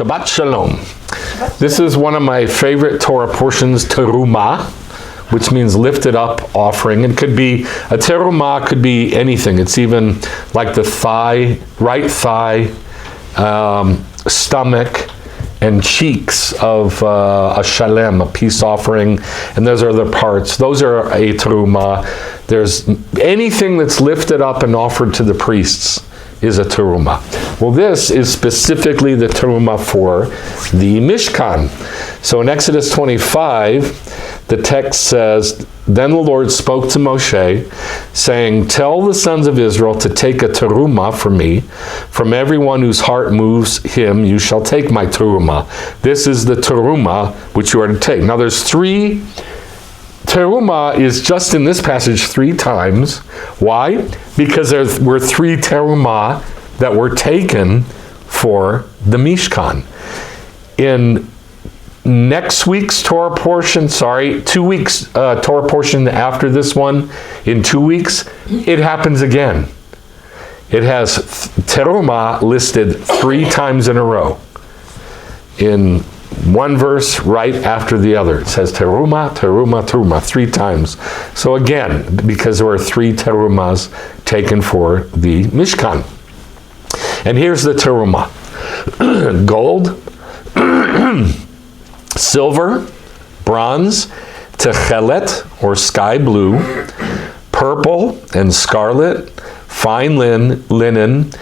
Shabbat Shalom. This is one of my favorite Torah portions, Terumah, which means lifted up offering. It could be, a terumah could be anything. It's even like the thigh, right thigh, stomach, and cheeks of a shalem, a peace offering, and those are the parts. Those are a terumah. There's anything that's lifted up and offered to the priests is a terumah. Well, this is specifically the terumah for the Mishkan. So in Exodus 25, the text says, "Then the Lord spoke to Moshe, saying, Tell the sons of Israel to take a terumah for me. From everyone whose heart moves him, you shall take my terumah. This is the terumah which you are to take." Now there's three. Terumah is just in this passage 3 times. Why? Because there were 3 terumah that were taken for the Mishkan. In next week's Torah portion, 2 weeks Torah portion after this one, in 2 weeks, it happens again. It has terumah listed 3 times in a row. In one verse right after the other. It says terumah, terumah, terumah 3 times. So again, because there were 3 terumahs taken for the Mishkan. And here's the terumah. Gold, silver, bronze, techelet, or sky blue, purple and scarlet, fine linen,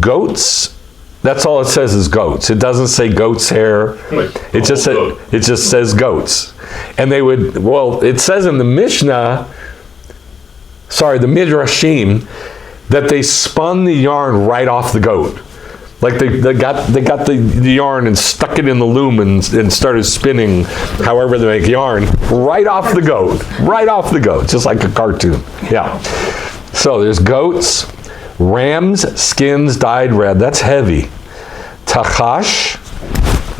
goats. That's all it says is goats. It doesn't say goat's hair. It just says goats. And they would, it says in the Mishnah, the Midrashim, that they spun the yarn right off the goat. Like they got the yarn and stuck it in the loom and started spinning, however they make yarn, right off the goat, just like a cartoon. Yeah. So there's goats, rams' skins dyed red. That's heavy. Tachash.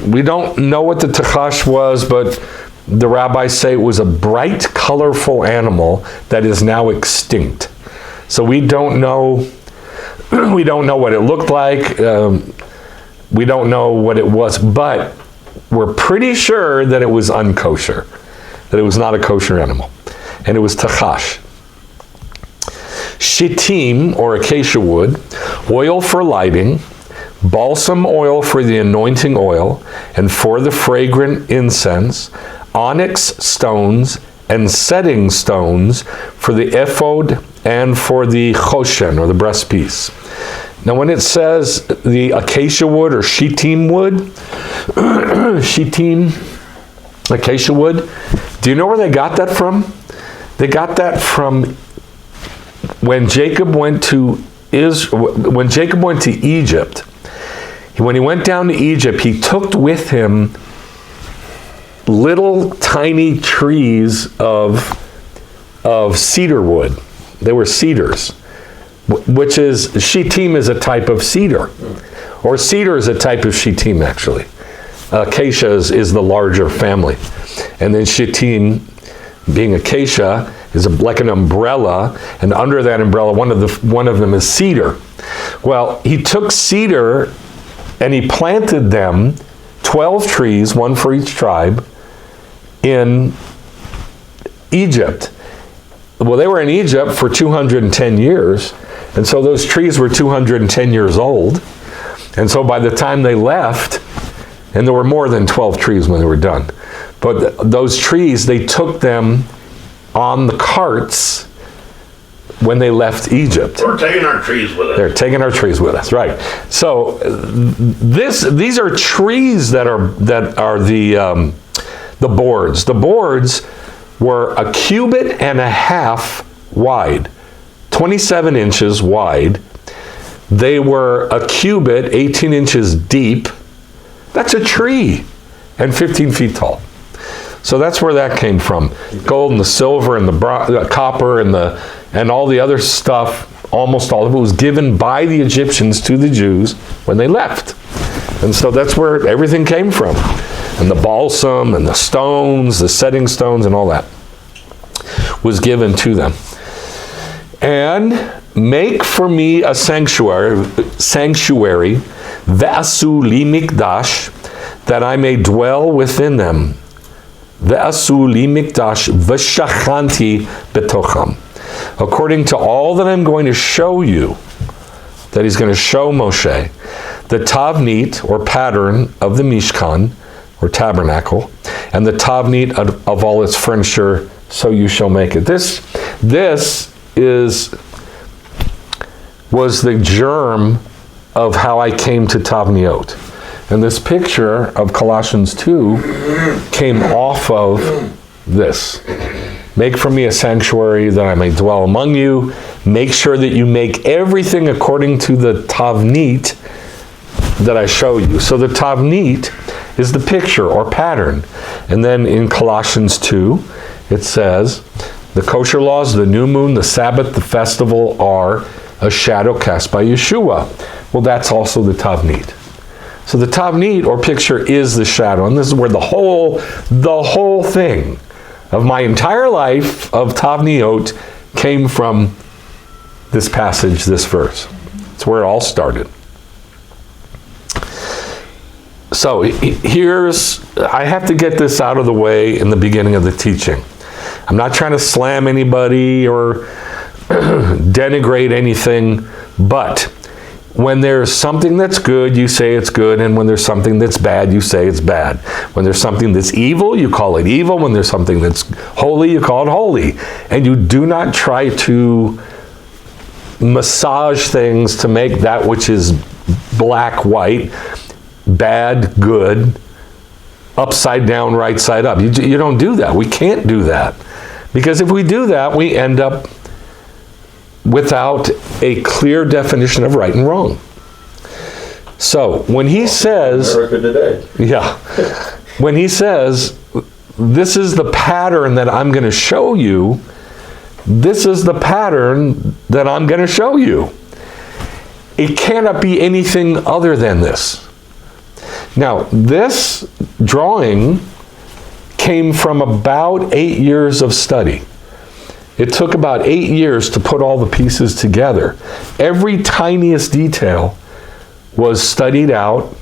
We don't know what the tachash was, but the rabbis say it was a bright, colorful animal that is now extinct. So we don't know. We don't know what it looked like. We don't know what it was, but we're pretty sure that it was unkosher, that it was not a kosher animal, and it was tachash. Shittim, or acacia wood, oil for lighting, balsam oil for the anointing oil, and for the fragrant incense, onyx stones and setting stones for the ephod and for the choshen, or the breastpiece. Now when it says the acacia wood or shittim wood, shittim, acacia wood, do you know where they got that from? They got that from when Jacob went to Egypt. When he went down to Egypt, he took with him little tiny trees of cedar wood. They were cedars, which is, shittim is a type of cedar, or cedar is a type of shittim actually. Acacia is the larger family, and then shittim, being acacia, is like an umbrella, and under that umbrella, one of them is cedar. Well, he took cedar and he planted them, 12 trees, one for each tribe, in Egypt. Well, they were in Egypt for 210 years, and so those trees were 210 years old. And so by the time they left, and there were more than 12 trees when they were done, but those trees, they took them on the carts when they left Egypt. We're taking our trees with us. They're taking our trees with us, right? So these are trees that are the boards. The boards were a cubit and a half wide, 27 inches wide. They were a cubit, 18 inches deep. That's a tree, and 15 feet tall. So that's where that came from. Gold and the silver and the copper and all the other stuff, almost all of it was given by the Egyptians to the Jews when they left. And so that's where everything came from. And the balsam and the stones, the setting stones and all that was given to them. And make for me a sanctuary, V'asu li mikdash, that I may dwell within them. Ve'asu li mikdash v'shachanti betocham. According to all that I'm going to show you, that he's going to show Moshe, the tavnit, or pattern, of the Mishkan, or tabernacle, and the tavnit of all its furniture, so you shall make it. This was the germ of how I came to Tavniot. And this picture of Colossians 2 came off of this. Make for me a sanctuary that I may dwell among you. Make sure that you make everything according to the tavnit that I show you. So the tavnit is the picture or pattern. And then in Colossians 2, it says, the kosher laws, the new moon, the Sabbath, the festival are a shadow cast by Yeshua. Well, that's also the tavnit. So the tavnit, or picture, is the shadow. And this is where the whole thing of my entire life of Tavniot came from this passage, this verse. It's where it all started. So I have to get this out of the way in the beginning of the teaching. I'm not trying to slam anybody or denigrate anything, but when there's something that's good, you say it's good, and when there's something that's bad, you say it's bad. When there's something that's evil, you call it evil. When there's something that's holy, you call it holy. And you do not try to massage things to make that which is black, white, bad, good, upside down, right side up. You don't do that. We can't do that. Because if we do that, we end up without a clear definition of right and wrong. So when he says, America today. Yeah, when he says, this is the pattern that I'm going to show you, this is the pattern that I'm going to show you. It cannot be anything other than this. Now, this drawing came from about 8 years of study. It took about 8 years to put all the pieces together. Every tiniest detail was studied out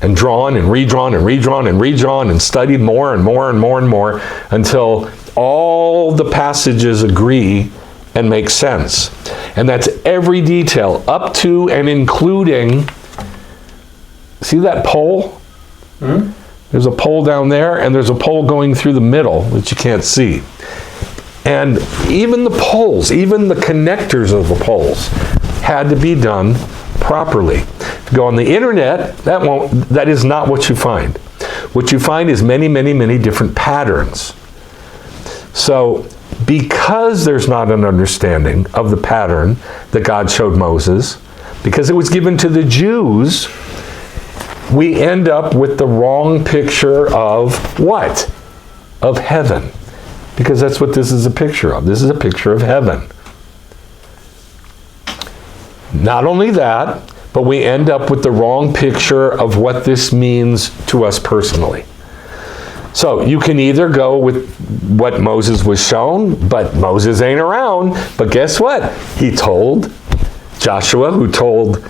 and drawn and redrawn and redrawn and redrawn and studied more and more and more and more until all the passages agree and make sense. And that's every detail up to and including, see that pole? Mm-hmm. There's a pole down there and there's a pole going through the middle that you can't see. And even the poles, even the connectors of the poles had to be done properly. If you go on the internet, that is not what you find. What you find is many, many, many different patterns. So because there's not an understanding of the pattern that God showed Moses, because it was given to the Jews, we end up with the wrong picture of what? Of heaven. Because that's what this is a picture of. This is a picture of heaven. Not only that, but we end up with the wrong picture of what this means to us personally. So you can either go with what Moses was shown, but Moses ain't around. But guess what? He told Joshua, who told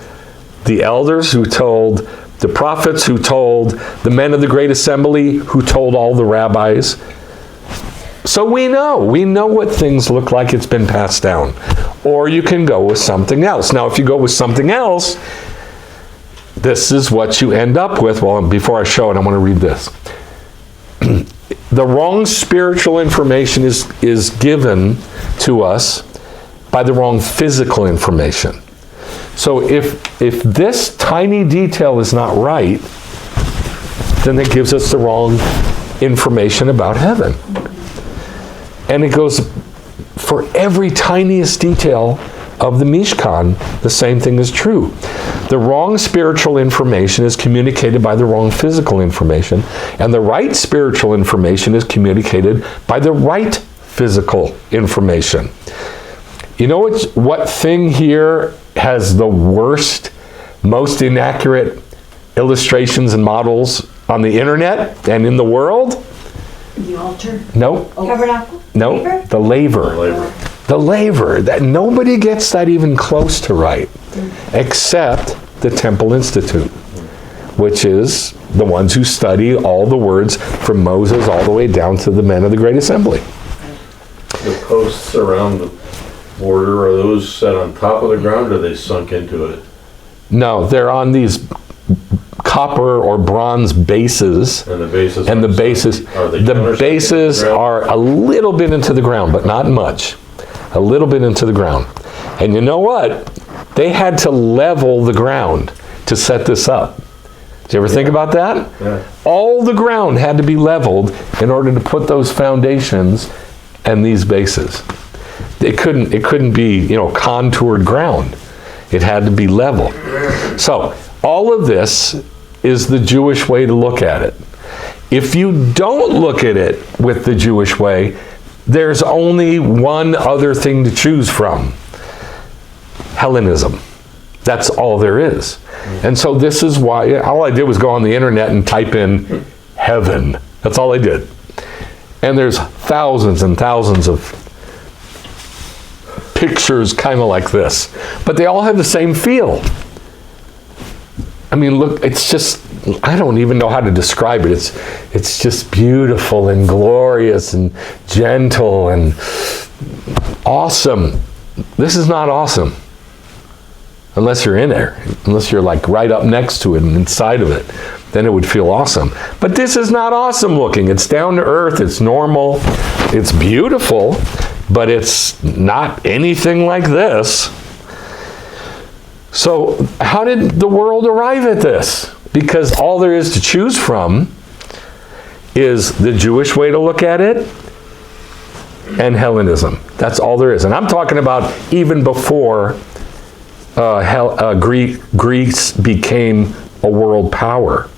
the elders, who told the prophets, who told the men of the great assembly, who told all the rabbis. So we know what things look like. It's been passed down. Or you can go with something else. Now, if you go with something else, this is what you end up with. Well, before I show it, I want to read this. The wrong spiritual information is given to us by the wrong physical information. So if this tiny detail is not right, then it gives us the wrong information about heaven. And it goes for every tiniest detail of the Mishkan, the same thing is true. The wrong spiritual information is communicated by the wrong physical information, and the right spiritual information is communicated by the right physical information. You know what thing here has the worst, most inaccurate illustrations and models on the internet and in the world? The altar? No. Tabernacle? No, the laver. The laver. That nobody gets that even close to right, except the Temple Institute. which is the ones who study all the words from Moses all the way down to the men of the Great Assembly. The posts around the border, are those set on top of the ground, or are they sunk into it? No, they're on these copper or bronze bases. And the bases are a little bit into the ground, but not much. A little bit into the ground. And you know what? They had to level the ground to set this up. Did you ever think about that? Yeah. All the ground had to be leveled in order to put those foundations and these bases. It couldn't be, contoured ground. It had to be level. So all of this is the Jewish way to look at it. If you don't look at it with the Jewish way, there's only one other thing to choose from: Hellenism. That's all there is. And so this is why all I did was go on the internet and type in heaven. That's all I did. And there's thousands and thousands of pictures kind of like this, but they all have the same feel. I mean, look, it's just, I don't even know how to describe it. It's just beautiful and glorious and gentle and awesome. This is not awesome unless you're in there, unless you're like right up next to it and inside of it. Then it would feel awesome. But this is not awesome looking. It's down to earth. It's normal. It's beautiful, but it's not anything like this. So how did the world arrive at this? Because all there is to choose from is the Jewish way to look at it and Hellenism. That's all there is. And I'm talking about even before Greece became a world power.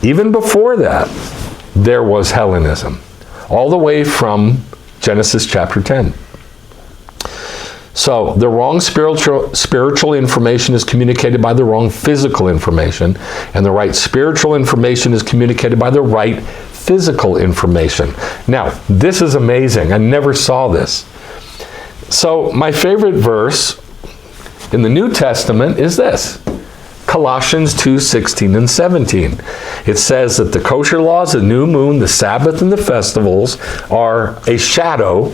Even before that, there was Hellenism, all the way from Genesis chapter 10. So the wrong spiritual information is communicated by the wrong physical information, and the right spiritual information is communicated by the right physical information. Now, this is amazing. I never saw this. So my favorite verse in the New Testament is this: Colossians 2:16 and 17. It says that the kosher laws, the new moon, the Sabbath, and the festivals are a shadow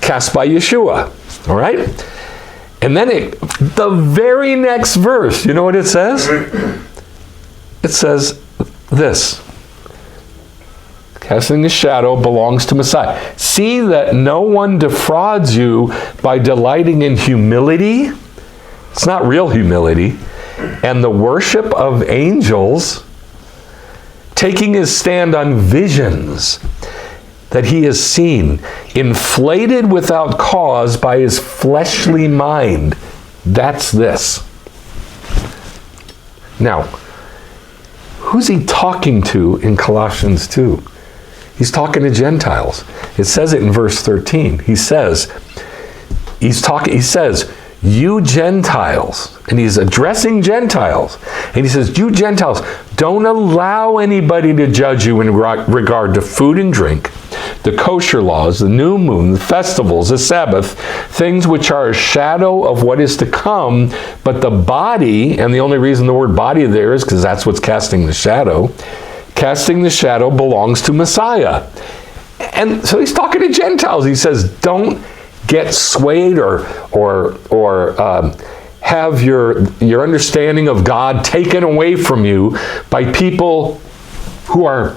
cast by Yeshua. All right? And then the very next verse, you know what it says? It says this: casting the shadow belongs to Messiah. See that no one defrauds you by delighting in humility. It's not real humility. And the worship of angels, taking his stand on visions that he has seen, inflated without cause by his fleshly mind. That's this. Now, who's he talking to in Colossians 2? He's talking to Gentiles. It says it in verse 13. He says, you Gentiles, and he's addressing Gentiles, and he says, you Gentiles, don't allow anybody to judge you in regard to food and drink, the kosher laws, the new moon, the festivals, the Sabbath, things which are a shadow of what is to come, but the body, and the only reason the word body there is because that's what's casting the shadow belongs to Messiah. And so he's talking to Gentiles. He says, don't get swayed or have your understanding of God taken away from you by people who are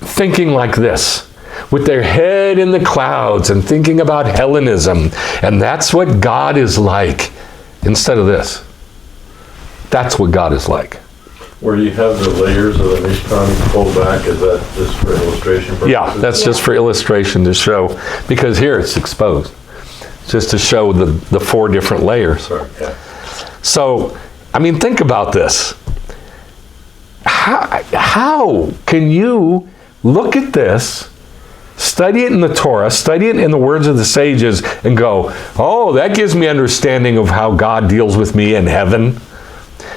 thinking like this, with their head in the clouds and thinking about Hellenism, and that's what God is like, instead of this. That's what God is like. Where you have the layers of the Mishkan pulled back, is that just for illustration purposes? Yeah, that's just for illustration to show, because here it's exposed, just to show the four different layers. Sorry, yeah. So, I mean, think about this. How can you look at this, study it in the Torah, study it in the words of the sages, and go, oh, that gives me understanding of how God deals with me in heaven?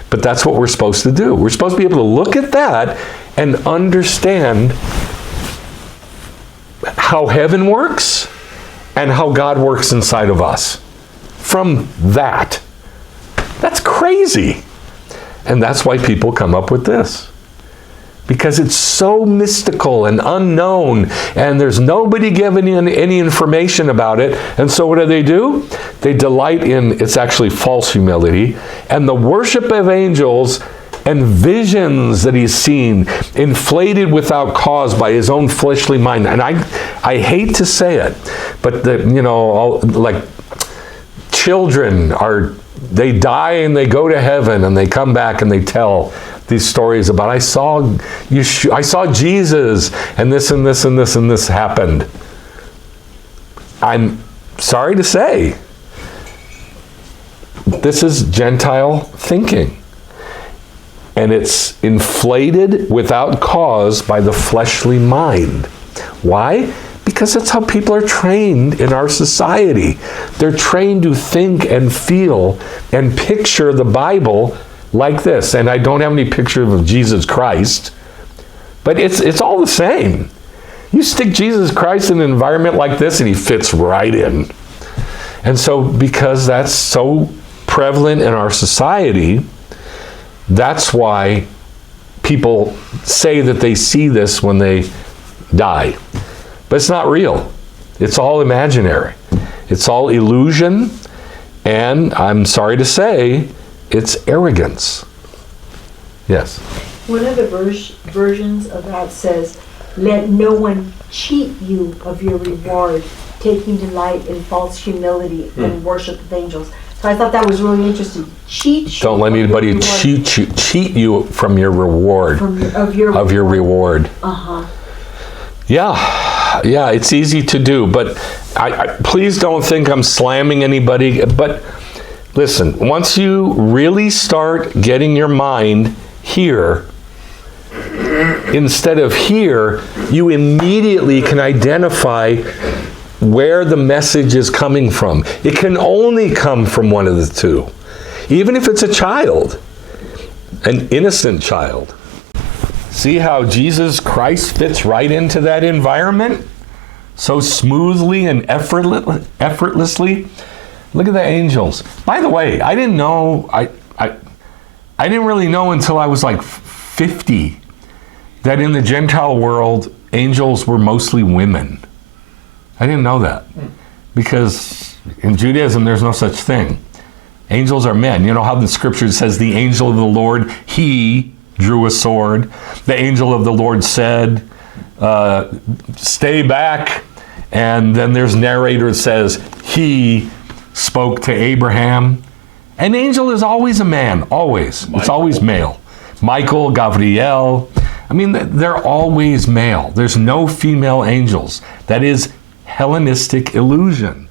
But that's what we're supposed to do. We're supposed to be able to look at that and understand how heaven works and how God works inside of us. From that. That's crazy. And that's why people come up with this. Because it's so mystical and unknown, and there's nobody giving you any information about it. And so what do? They delight in, it's actually false humility, and the worship of angels and visions that he's seen, inflated without cause by his own fleshly mind. And I hate to say it, but like children they die and they go to heaven and they come back and they tell these stories about, I saw Jesus and this and this and this and this happened. I'm sorry to say, this is Gentile thinking. And it's inflated without cause by the fleshly mind. Why? Because that's how people are trained in our society. They're trained to think and feel and picture the Bible like this. And I don't have any picture of Jesus Christ, but it's all the same. You stick Jesus Christ in an environment like this and he fits right in. And so because that's so prevalent in our society, that's why people say that they see this when they die. But it's not real. It's all imaginary. It's all illusion, and I'm sorry to say, it's arrogance. Yes? One of the versions of that says, let no one cheat you of your reward, taking delight in false humility and worship of angels. So I thought that was really interesting. Don't let anybody cheat you from your reward. Of your reward. Uh-huh. Yeah, it's easy to do, but I please don't think I'm slamming anybody. But listen, once you really start getting your mind here, instead of here, you immediately can identify where the message is coming from. It can only come from one of the two. Even if it's a child, an innocent child. See how Jesus Christ fits right into that environment? So smoothly and effortlessly. Look at the angels. By the way, I didn't know, I didn't really know until I was like 50 that in the Gentile world, angels were mostly women. I didn't know that, because in Judaism, there's no such thing. Angels are men. You know how the scripture says the angel of the Lord, he drew a sword. The angel of the Lord said, stay back. And then there's narrator that says, he spoke to Abraham. An angel is always a man, always. Michael. It's always male. Michael, Gabriel. I mean, they're always male. There's no female angels. That is Hellenistic illusion.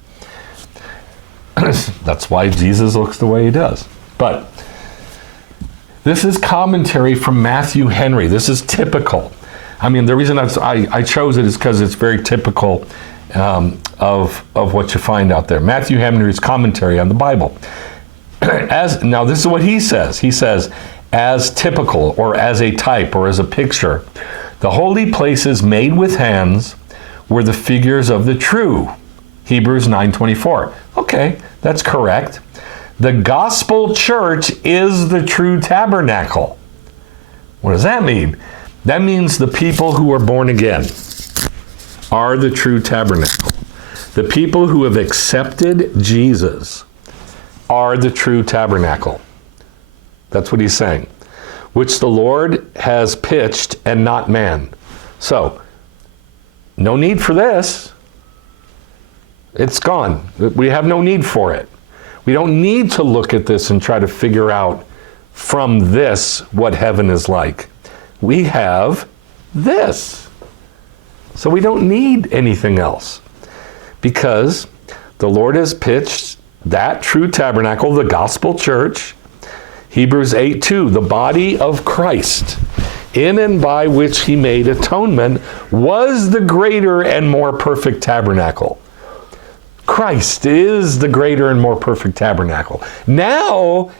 That's why Jesus looks the way he does. But this is commentary from Matthew Henry. This is typical. I mean, the reason I chose it is because it's very typical of what you find out there. Matthew Henry's commentary on the Bible. Now, this is what he says. He says, as typical, or as a type, or as a picture, the holy places made with hands were the figures of the true. Hebrews 9:24. Okay, that's correct. The gospel church is the true tabernacle. What does that mean? That means the people who are born again are the true tabernacle. The people who have accepted Jesus are the true tabernacle. That's what he's saying. Which the Lord has pitched and not man. So, no need for this. It's gone. We have no need for it. We don't need to look at this and try to figure out from this what heaven is like. We have this. So we don't need anything else, because the Lord has pitched that true tabernacle, the gospel church, Hebrews 8:2, the body of Christ, in and by which he made atonement, was the greater and more perfect tabernacle. Christ is the greater and more perfect tabernacle. Now,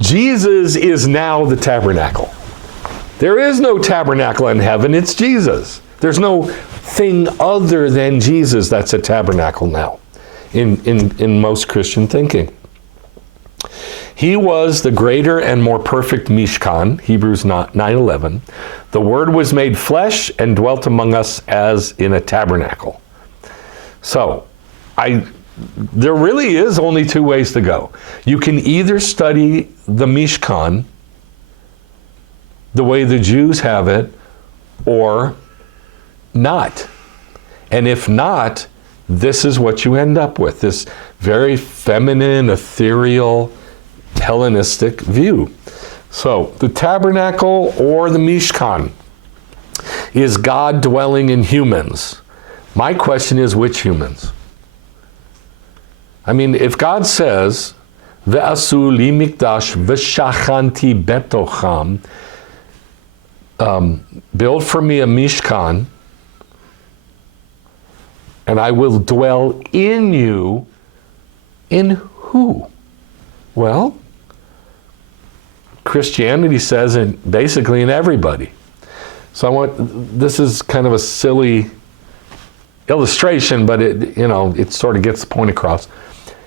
Jesus is now the tabernacle. There is no tabernacle in heaven, it's Jesus. There's no thing other than Jesus that's a tabernacle now in most Christian thinking. He was the greater and more perfect Mishkan, Hebrews 9:11. The Word was made flesh and dwelt among us as in a tabernacle. So, there really is only two ways to go. You can either study the Mishkan the way the Jews have it, or not. And if not, this is what you end up with, this very feminine, ethereal, Hellenistic view. So, the tabernacle or the Mishkan is God dwelling in humans. My question is, which humans? I mean, if God says, Ve'asu li mikdash v'shachanti betocham, build for me a Mishkan, and I will dwell in you. In who? Well, Christianity says basically in everybody. So this is kind of a silly illustration, but it sort of gets the point across.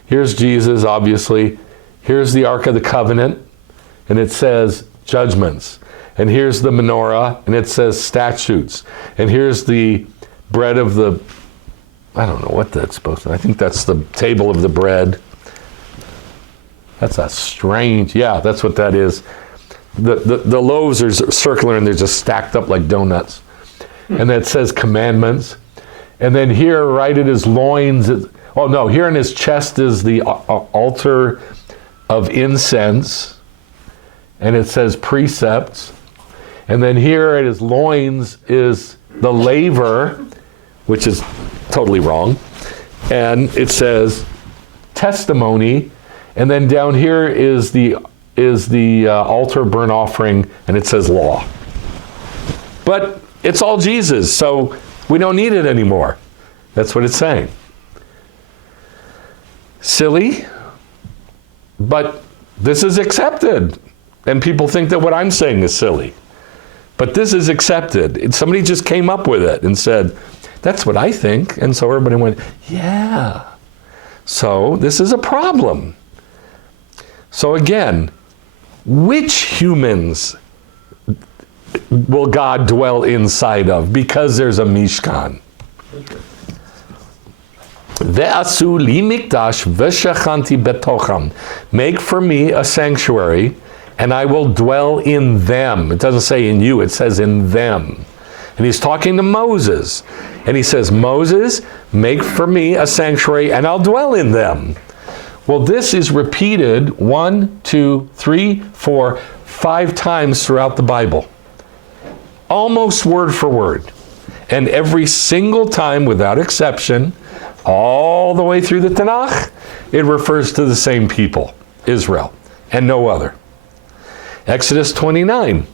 Here's Jesus, obviously. Here's the Ark of the Covenant, and it says judgments. And here's the menorah, and it says statutes. And here's the bread of the, I don't know what that's supposed to be. I think that's the table of the bread. That's a strange, yeah, that's what that is. The loaves are circular and they're just stacked up like donuts. And that says commandments. And then here, right at his loins, here in his chest is the altar of incense. And it says precepts. And then here at his loins is the laver, which is totally wrong. And it says testimony. And then down here is the altar burnt offering, and it says law. But it's all Jesus, so we don't need it anymore. That's what it's saying. Silly, but this is accepted. And people think that what I'm saying is silly. But this is accepted. Somebody just came up with it and said, that's what I think. And so everybody went, yeah. So this is a problem. So again, which humans will God dwell inside of? Because there's a Mishkan. Ve'asu li mikdash v'shachanti betocham. Make for me a sanctuary, and I will dwell in them. It doesn't say in you, it says in them. And he's talking to Moses. And he says, Moses, make for me a sanctuary, and I'll dwell in them. Well, this is repeated 1, 2, 3, 4, 5 times throughout the Bible. Almost word for word. And every single time, without exception, all the way through the Tanakh, it refers to the same people, Israel, and no other. Exodus 29,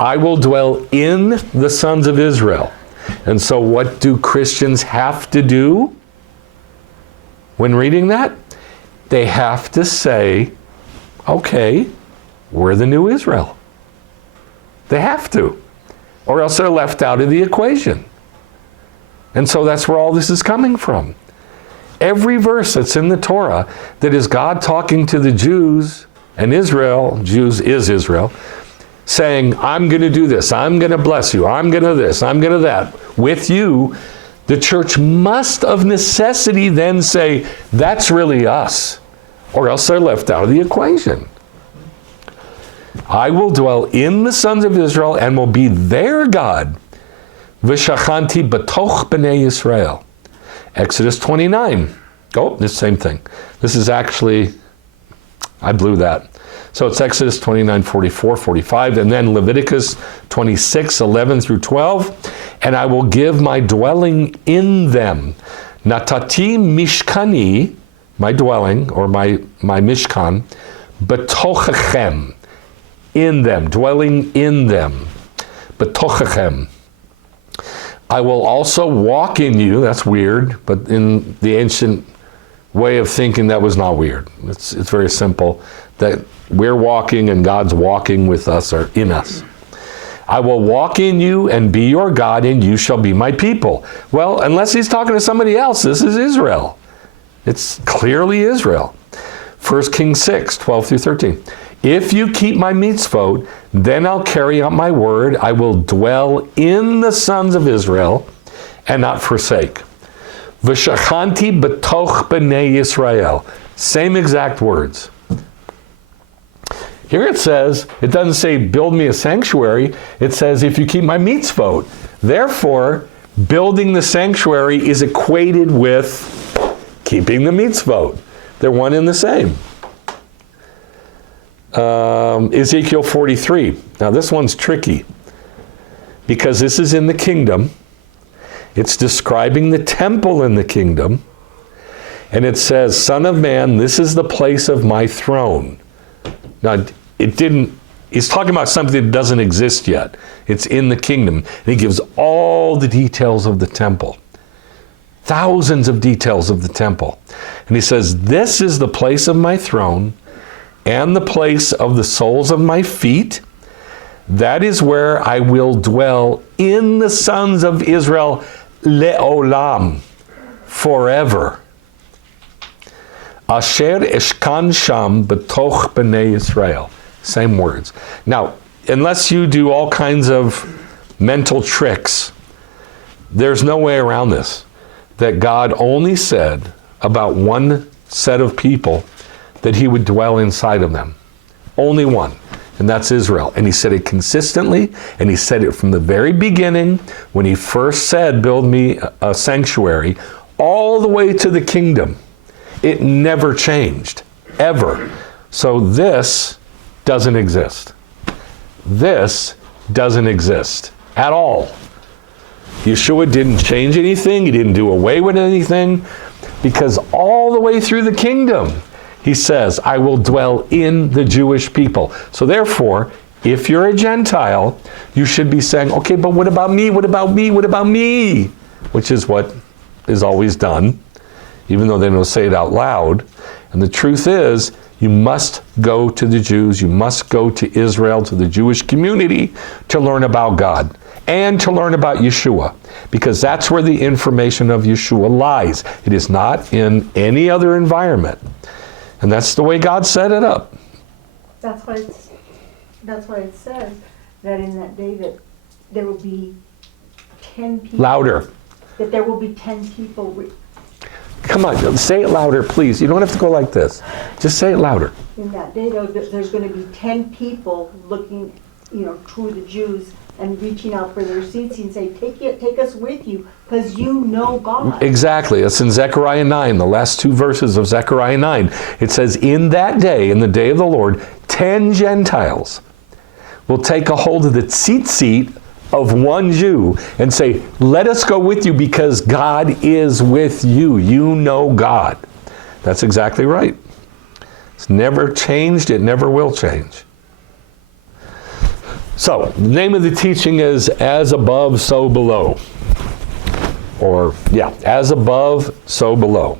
I will dwell in the sons of Israel. And so what do Christians have to do when reading that? They have to say, okay, we're the new Israel. They have to, or else they're left out of the equation. And so that's where all this is coming from. Every verse that's in the Torah that is God talking to the Jews and Israel, Jews is Israel, saying, I'm going to do this, I'm going to bless you, I'm going to this, I'm going to that, with you, the church must of necessity then say, that's really us, or else they're left out of the equation. I will dwell in the sons of Israel and will be their God. V'shachanti b'toch b'nei Yisrael. Exodus 29. Oh, the same thing. This is actually, I blew that. So it's Exodus 29, 44, 45, and then Leviticus 26, 11 through 12. And I will give my dwelling in them. Natati mishkani, my dwelling, or my mishkan, betochachem, in them, dwelling in them. Betochachem. I will also walk in you. That's weird, but in the ancient way of thinking, that was not weird. It's very simple, that we're walking and God's walking with us or in us. I will walk in you and be your God, and you shall be my people. Well, unless he's talking to somebody else, this is Israel. It's clearly Israel. 1 Kings 6, 12 through 13. If you keep my mitzvot, then I'll carry out my word. I will dwell in the sons of Israel and not forsake. V'shachanti b'toch b'nei Yisrael. Same exact words. Here it says, it doesn't say build me a sanctuary. It says if you keep my mitzvot. Therefore, building the sanctuary is equated with keeping the mitzvot. They're one and the same. Ezekiel 43. Now this one's tricky because this is in the kingdom. It's describing the temple in the kingdom. And it says, Son of man, this is the place of my throne. Now, he's talking about something that doesn't exist yet. It's in the kingdom. And he gives all the details of the temple. Thousands of details of the temple. And he says, this is the place of my throne and the place of the soles of my feet. That is where I will dwell in the sons of Israel le'olam, forever. Asher eshkan sham b'toch b'nei Yisrael. Same words. Now, unless you do all kinds of mental tricks, there's no way around this. That God only said about one set of people that he would dwell inside of them. Only one. And that's Israel. And he said it consistently, and he said it from the very beginning when he first said, build me a sanctuary, all the way to the kingdom. It never changed, ever. So this doesn't exist. This doesn't exist at all. Yeshua didn't change anything. He didn't do away with anything, because all the way through the kingdom, he says, I will dwell in the Jewish people. So therefore, if you're a Gentile, you should be saying, okay, but what about me? What about me? What about me? Which is what is always done, even though they don't say it out loud. And the truth is, you must go to the Jews, you must go to Israel, to the Jewish community, to learn about God and to learn about Yeshua, because that's where the information of Yeshua lies. It is not in any other environment. And that's the way God set it up. That's why it says that in that day that there will be 10 people. Louder. That there will be 10 people. Come on, say it louder, please. You don't have to go like this. Just say it louder. In that day, though, there's going to be 10 people looking, to the Jews and reaching out for their seats and say, take us with you, because you know God. Exactly. It's in Zechariah 9, the last two verses of Zechariah 9. It says, in that day, in the day of the Lord, 10 Gentiles will take a hold of the tzitzit of one Jew and say, let us go with you because God is with you. You know God. That's exactly right. It's never changed. It never will change. So, the name of the teaching is As Above, So Below. Or, as above, so below.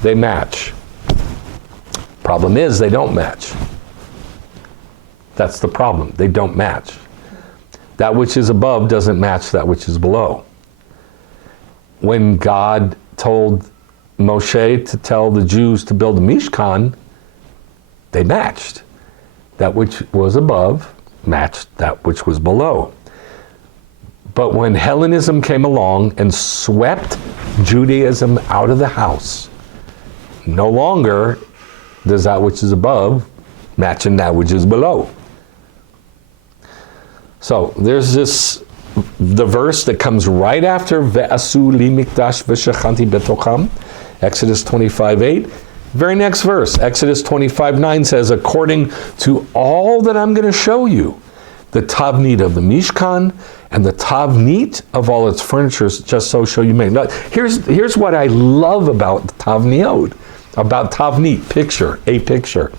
They match. Problem is, they don't match. That's the problem. They don't match. That which is above doesn't match that which is below. When God told Moshe to tell the Jews to build a Mishkan, they matched. That which was above matched that which was below. But when Hellenism came along and swept Judaism out of the house, no longer does that which is above matching that which is below. So there's the verse that comes right after Ve'asu li mikdash v'shachanti betocham, Exodus 25:8. Very next verse, Exodus 25:9 says, according to all that I'm going to show you, the tavnit of the Mishkan and the tavnit of all its furniture, just so shall you make. Now, here's what I love about tavniot, about tavnit, a picture,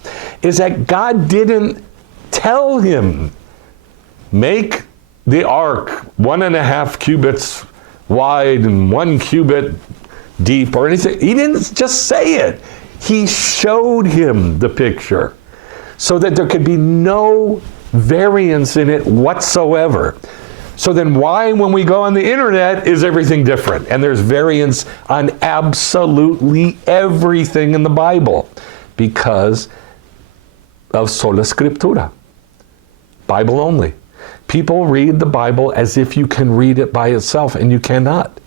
is that God didn't tell him, make the ark 1.5 cubits wide and 1 cubit deep or anything. He didn't just say it. He showed him the picture so that there could be no variance in it whatsoever. So then why, when we go on the internet, is everything different? And there's variance on absolutely everything in the Bible, because of sola scriptura, Bible only. People read the Bible as if you can read it by itself, and you cannot.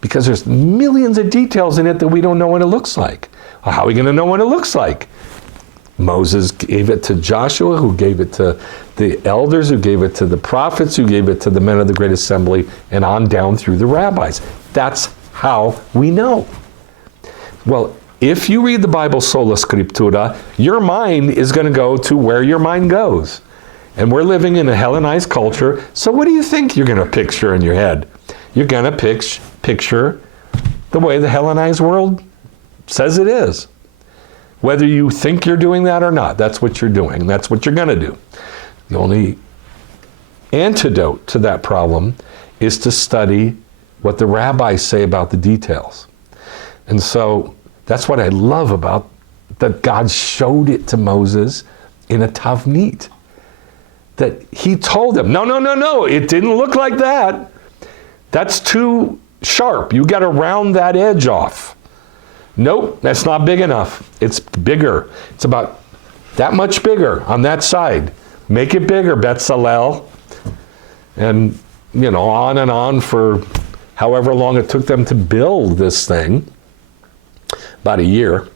Because there's millions of details in it that we don't know what it looks like. Well, how are we going to know what it looks like? Moses gave it to Joshua, who gave it to the elders, who gave it to the prophets, who gave it to the men of the great assembly, and on down through the rabbis. That's how we know. Well, if you read the Bible sola scriptura, your mind is going to go to where your mind goes. And we're living in a Hellenized culture, so what do you think you're going to picture in your head? You're going to picture the way the Hellenized world says it is. Whether you think you're doing that or not, that's what you're doing. That's what you're going to do. The only antidote to that problem is to study what the rabbis say about the details. And so that's what I love about that God showed it to Moses in a tavnit. That he told him, no, it didn't look like that. That's too sharp. You got to round that edge off. Nope, that's not big enough. It's bigger. It's about that much bigger on that side. Make it bigger, Betzalel. And, on and on for however long it took them to build this thing. About a year.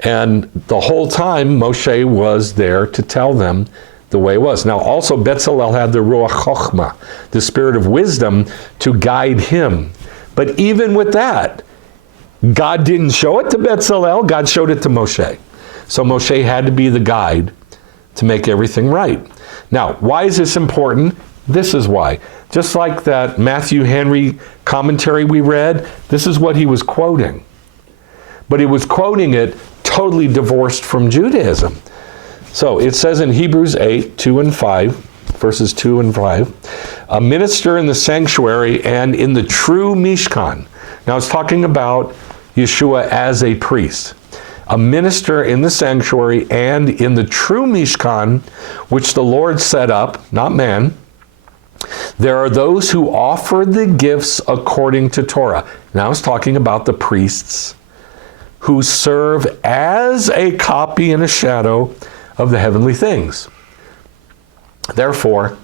And the whole time, Moshe was there to tell them the way it was. Now, also, Betzalel had the Ruach Chochmah, the spirit of wisdom, to guide him. But even with that, God didn't show it to Betzalel, God showed it to Moshe. So Moshe had to be the guide to make everything right. Now, why is this important? This is why. Just like that Matthew Henry commentary we read, this is what he was quoting. But he was quoting it totally divorced from Judaism. So it says in Hebrews 8, 2 and 5, verses 2 and 5, a minister in the sanctuary and in the true Mishkan. Now it's talking about Yeshua as a priest. A minister in the sanctuary and in the true Mishkan, which the Lord set up, not man. There are those who offer the gifts according to Torah. Now it's talking about the priests who serve as a copy and a shadow of the heavenly things. Therefore,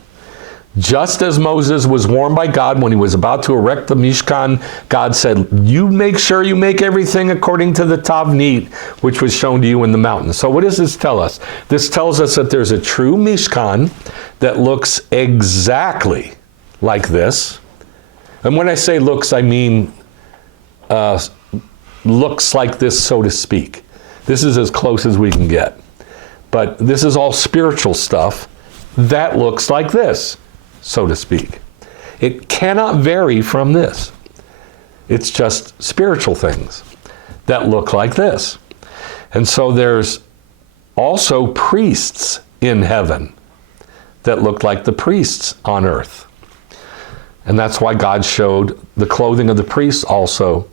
just as Moses was warned by God when he was about to erect the Mishkan, God said, you make sure you make everything according to the Tavnit, which was shown to you in the mountain. So what does this tell us? This tells us that there's a true Mishkan that looks exactly like this. And when I say looks, I mean looks like this, so to speak. This is as close as we can get. But this is all spiritual stuff that looks like this, so to speak. It cannot vary from this. It's just spiritual things that look like this. And so there's also priests in heaven that look like the priests on earth. And that's why God showed the clothing of the priests also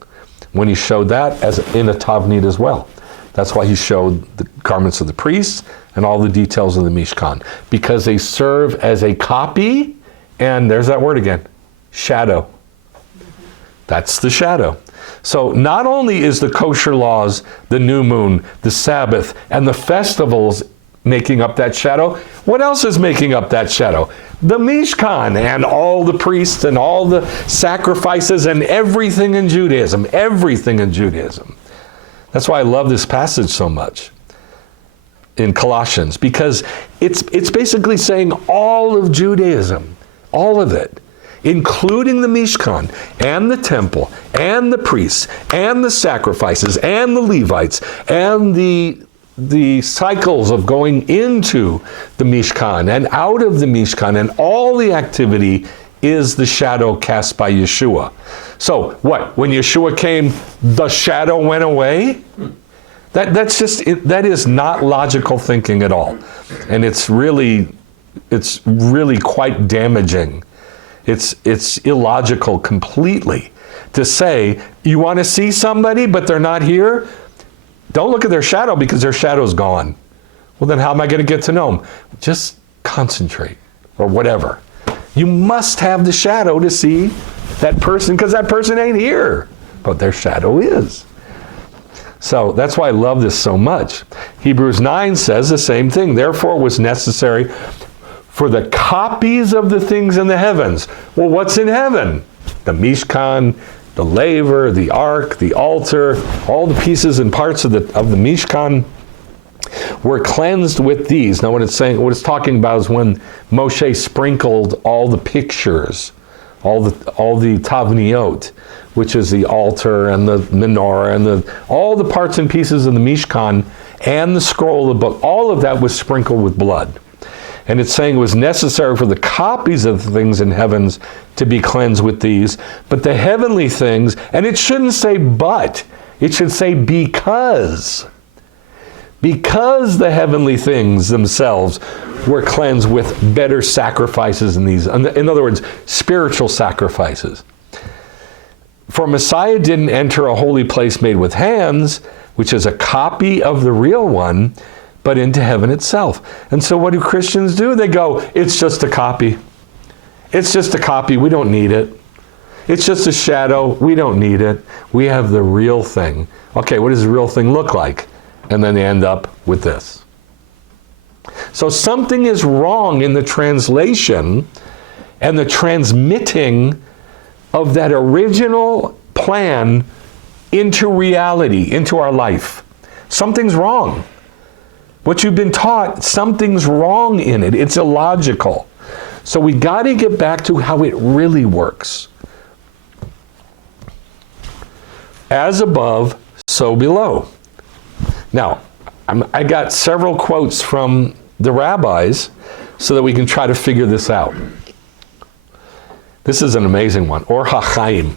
when he showed that as in a tavnit as well. That's why he showed the garments of the priests and all the details of the Mishkan. Because they serve as a copy, and there's that word again, shadow. That's the shadow. So not only is the kosher laws, the new moon, the Sabbath, and the festivals making up that shadow, what else is making up that shadow? The Mishkan and all the priests and all the sacrifices and everything in Judaism. Everything in Judaism. That's why I love this passage so much in Colossians, because it's basically saying all of Judaism, all of it, including the Mishkan and the temple and the priests and the sacrifices and the Levites and the cycles of going into the Mishkan and out of the Mishkan, and all the activity is the shadow cast by Yeshua. So what? When Yeshua came, the shadow went away? That is not logical thinking at all. And it's really quite damaging. It's illogical completely to say, you want to see somebody but they're not here? Don't look at their shadow because their shadow's gone. Well, then how am I going to get to know them? Just concentrate or whatever. You must have the shadow to see that person because that person ain't here, but their shadow is. So that's why I love this so much. Hebrews 9 says the same thing. Therefore it was necessary for the copies of the things in the heavens. Well, what's in heaven? The Mishkan, the laver, the ark, the altar, all the pieces and parts of the Mishkan were cleansed with these. Now what it's talking about is when Moshe sprinkled all the pictures, all the tavniot, which is the altar and the menorah and all the parts and pieces of the Mishkan and the scroll of the book, all of that was sprinkled with blood. And it's saying it was necessary for the copies of the things in heavens to be cleansed with these, but the heavenly things, and it shouldn't say but, it should say because the heavenly things themselves were cleansed with better sacrifices than these. In other words, spiritual sacrifices. For Messiah didn't enter a holy place made with hands, which is a copy of the real one, but into heaven itself. And so what do Christians do? They go, it's just a copy. It's just a copy. We don't need it. It's just a shadow. We don't need it. We have the real thing. Okay, what does the real thing look like? And then they end up with this. So something is wrong in the translation and the transmitting of that original plan into reality, into our life. Something's wrong. What you've been taught, something's wrong in it. It's illogical. So we got to get back to how it really works. As above, so below. Now, I got several quotes from the rabbis so that we can try to figure this out. This is an amazing one. Or HaChaim.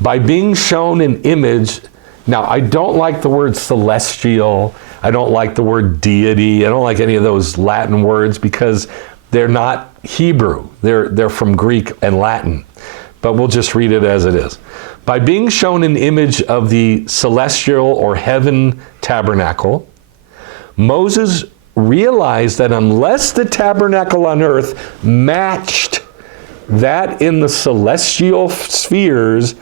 By being shown an image, now I don't like the word celestial, I don't like the word deity, I don't like any of those Latin words because they're not Hebrew. They're from Greek and Latin. But we'll just read it as it is. By being shown an image of the celestial or heaven tabernacle, Moses realized that unless the tabernacle on earth matched that in the celestial spheres,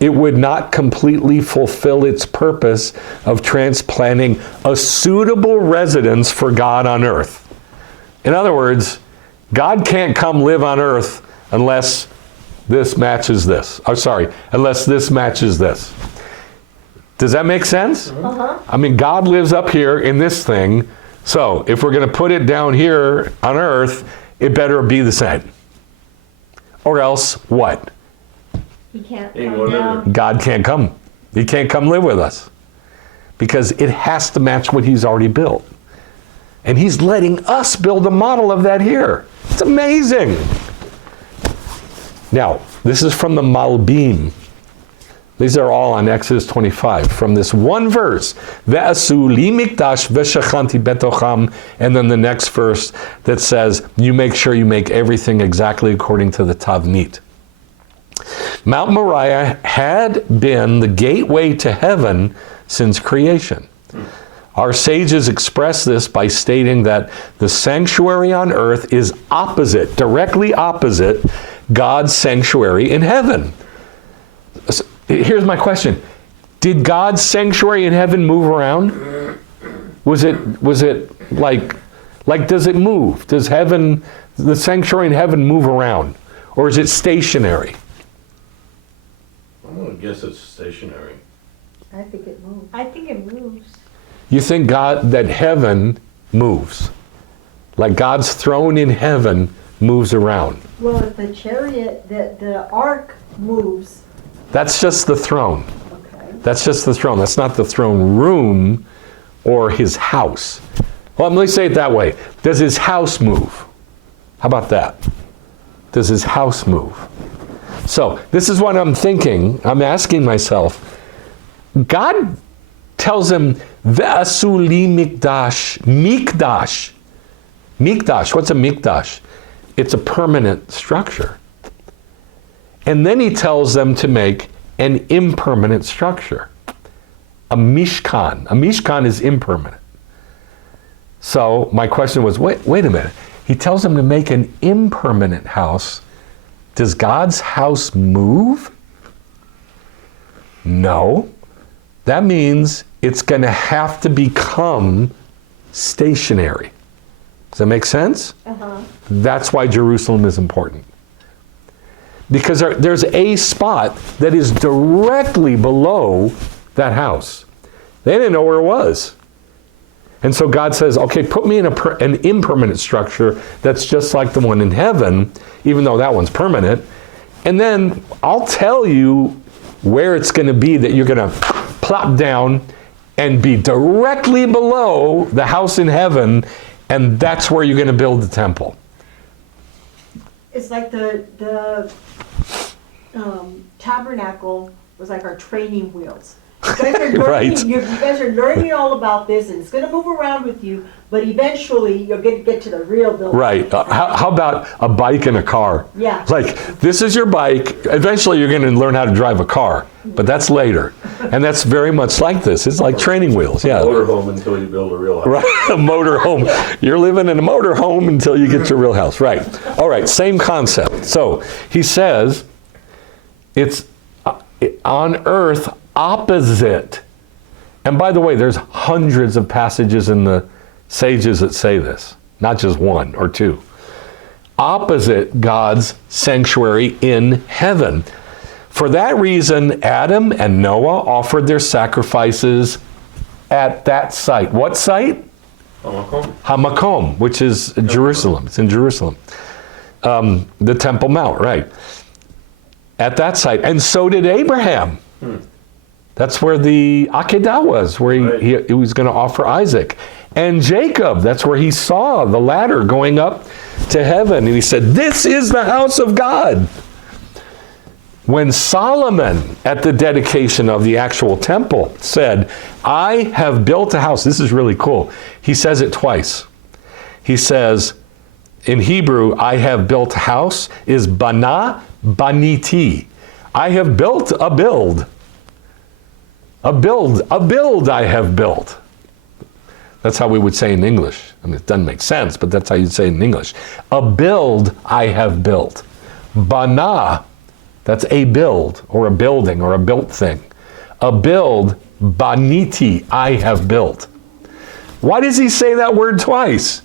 it would not completely fulfill its purpose of transplanting a suitable residence for God on earth. In other words, God can't come live on earth unless this matches this. Unless this matches this. Does that make sense? Uh-huh. I mean, God lives up here in this thing, so if we're going to put it down here on earth, it better be the same. Or else, what? He can't Ain't come whatever. down. God can't come. He can't come live with us. Because it has to match what he's already built. And he's letting us build a model of that here. It's amazing. Now, this is from the Malbim. These are all on Exodus 25. From this one verse, Ve'asu li mikdash ve'shachanti betocham, and then the next verse that says, you make sure you make everything exactly according to the Tavnit. Mount Moriah had been the gateway to heaven since creation. Our sages express this by stating that the sanctuary on earth is opposite, directly opposite, God's sanctuary in heaven. Here's my question. Did God's sanctuary in heaven move around? Was it like does it move? Does the sanctuary in heaven move around? Or is it stationary? I'm gonna guess it's stationary. I think it moves. I think it moves. You think that heaven moves? Like God's throne in heaven moves around? Well, if the chariot, the ark moves. That's just the throne. Okay. That's just the throne. That's not the throne room or his house. Well, let me say it that way. Does his house move? How about that? Does his house move? So this is what I'm thinking. I'm asking myself. God tells him, Ve'asu li mikdash. Mikdash. Mikdash. What's a mikdash? It's a permanent structure. And then he tells them to make an impermanent structure. A mishkan. A mishkan is impermanent. So my question was, wait a minute. He tells them to make an impermanent house. Does God's house move? No. That means it's going to have to become stationary. Does that make sense? That's why Jerusalem is important. Because there's a spot that is directly below that house. They didn't know where it was. And so God says, okay, put me in an impermanent structure that's just like the one in heaven, even though that one's permanent. And then I'll tell you where it's going to be that you're going to plop down and be directly below the house in heaven, and that's where you're going to build the temple. It's like the tabernacle was like our training wheels. You guys are learning, Right. you guys are learning all about this, and it's going to move around with you, but eventually you'll get to the real building. Right. How about a bike and a car? Yeah. Like, this is your bike. Eventually, you're going to learn how to drive a car, but that's later. And that's very much like this. It's like training wheels. Yeah. Motorhome until you build a real house. Right. A motor home. You're living in a motor home until you get your real house. Right. All right. Same concept. So he says it's on earth opposite. And by the way, there's hundreds of passages in the sages that say this, not just one or two. Opposite God's sanctuary in heaven. For that reason, Adam and Noah offered their sacrifices at that site. What site? Hamakom, which is Jerusalem. It's in Jerusalem. The Temple Mount, right. At that site. And so did Abraham. That's where the Akedah was, where he was going to offer Isaac. And Jacob, that's where he saw the ladder going up to heaven. And he said, this is the house of God. When Solomon, at the dedication of the actual temple, said, I have built a house. This is really cool. He says it twice. He says, in Hebrew, I have built a house, is bana baniti. I have built a build. A build I have built. That's how we would say in English. I mean, it doesn't make sense, but that's how you'd say it in English. A build I have built. Bana, that's a build, or a building, or a built thing. A build, baniti, I have built. Why does he say that word twice?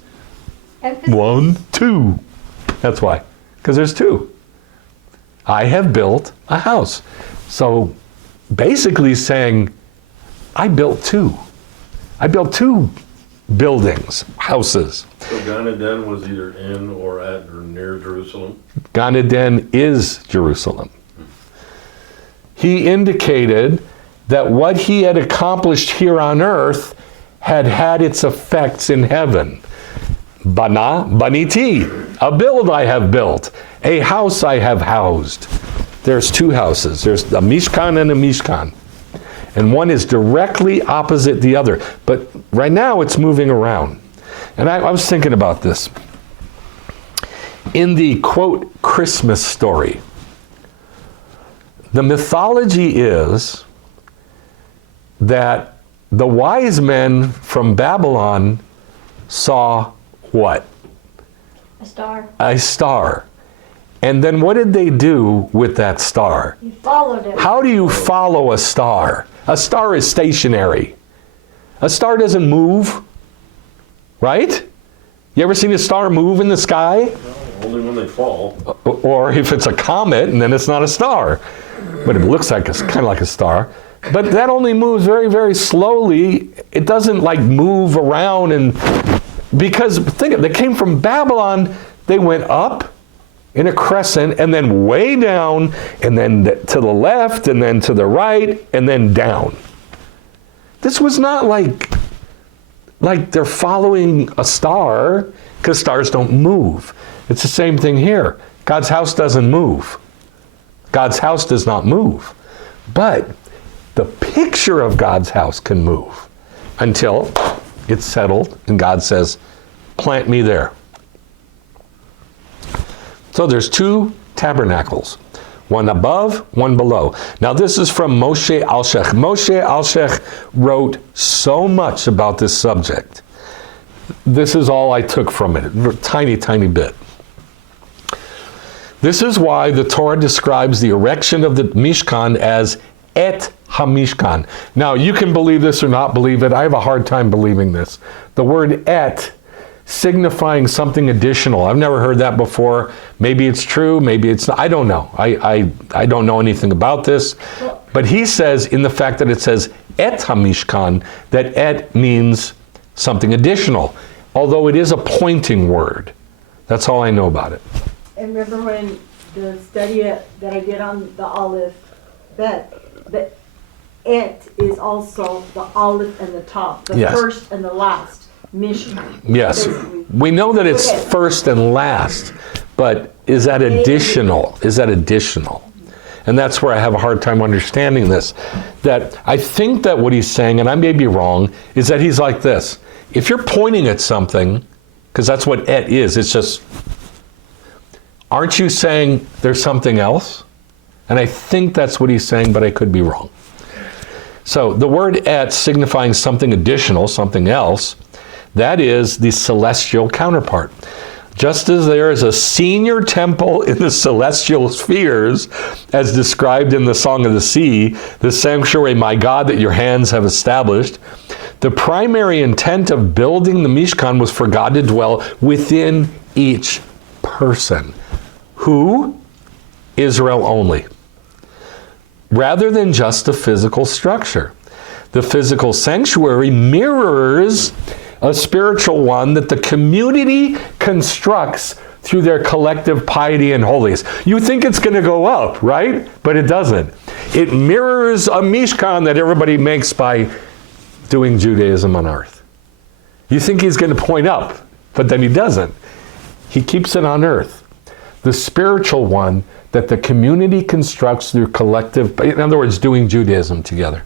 Emphasis. 1, 2. That's why. Because there's two. I have built a house. So basically saying, I built two. I built two buildings, houses. So Gan Eden was either in or at or near Jerusalem? Gan Eden is Jerusalem. He indicated that what he had accomplished here on earth had had its effects in heaven. Bana, baniti, a build I have built, a house I have housed. There's two houses. There's a Mishkan and a Mishkan. And one is directly opposite the other. But right now it's moving around. And I was thinking about this. In the, quote, Christmas story, the mythology is that the wise men from Babylon saw what? A star. A star. And then what did they do with that star? You followed it. How do you follow a star? A star is stationary. A star doesn't move, right? You ever seen a star move in the sky? No, only when they fall. Or if it's a comet, and then it's not a star. But it looks like it's kind of like a star. But that only moves very, very slowly. It doesn't like move around and... Because think of it, they came from Babylon, they went up in a crescent, and then way down, and then to the left, and then to the right, and then down. This was not like they're following a star, because stars don't move. It's the same thing here. God's house doesn't move. God's house does not move. But the picture of God's house can move until it's settled, and God says, plant me there. So there's two tabernacles, one above, one below. Now this is from Moshe Alshech. Moshe Alshech wrote so much about this subject. This is all I took from it, a tiny, tiny bit. This is why the Torah describes the erection of the Mishkan as et HaMishkan. Now, you can believe this or not believe it. I have a hard time believing this. The word et, signifying something additional. I've never heard that before. Maybe it's true, maybe it's not. I don't know. I don't know anything about this. But he says, in the fact that it says et HaMishkan, that et means something additional, although it is a pointing word. That's all I know about it. And remember when the study that I did on the Aleph, that the et is also the Aleph and the top, the Yes. first and the last, Mishkan. Yes. basically. We know that it's Okay. first and last, but is that additional? Is that additional? And that's where I have a hard time understanding this. That I think that what he's saying, and I may be wrong, is that he's like this. If you're pointing at something, because that's what et is, it's just, aren't you saying there's something else? And I think that's what he's saying, but I could be wrong. So the word et signifying something additional, something else, that is the celestial counterpart. Just as there is a senior temple in the celestial spheres, as described in the Song of the Sea, the sanctuary, my God, that your hands have established, the primary intent of building the Mishkan was for God to dwell within each person. Who? Israel only. Rather than just a physical structure. The physical sanctuary mirrors a spiritual one that the community constructs through their collective piety and holiness. You think it's going to go up, right? But it doesn't. It mirrors a Mishkan that everybody makes by doing Judaism on earth. You think he's going to point up, but then he doesn't. He keeps it on earth. The spiritual one that the community constructs through collective, in other words, doing Judaism together.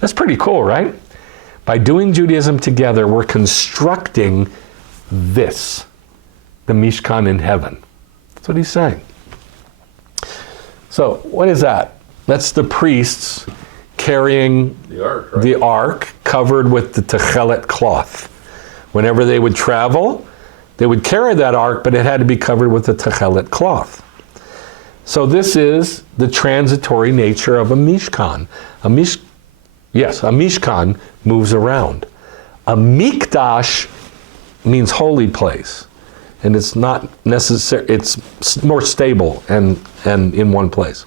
That's pretty cool, right? By doing Judaism together, we're constructing this, the Mishkan in heaven. That's what he's saying. So, what is that? That's the priests carrying The ark, right? the ark covered with the techelet cloth. Whenever they would travel, they would carry that ark, but it had to be covered with the techelet cloth. So this is the transitory nature of a Mishkan. A Mishkan moves around. A Mikdash means holy place. And it's not necessary, it's more stable and in one place.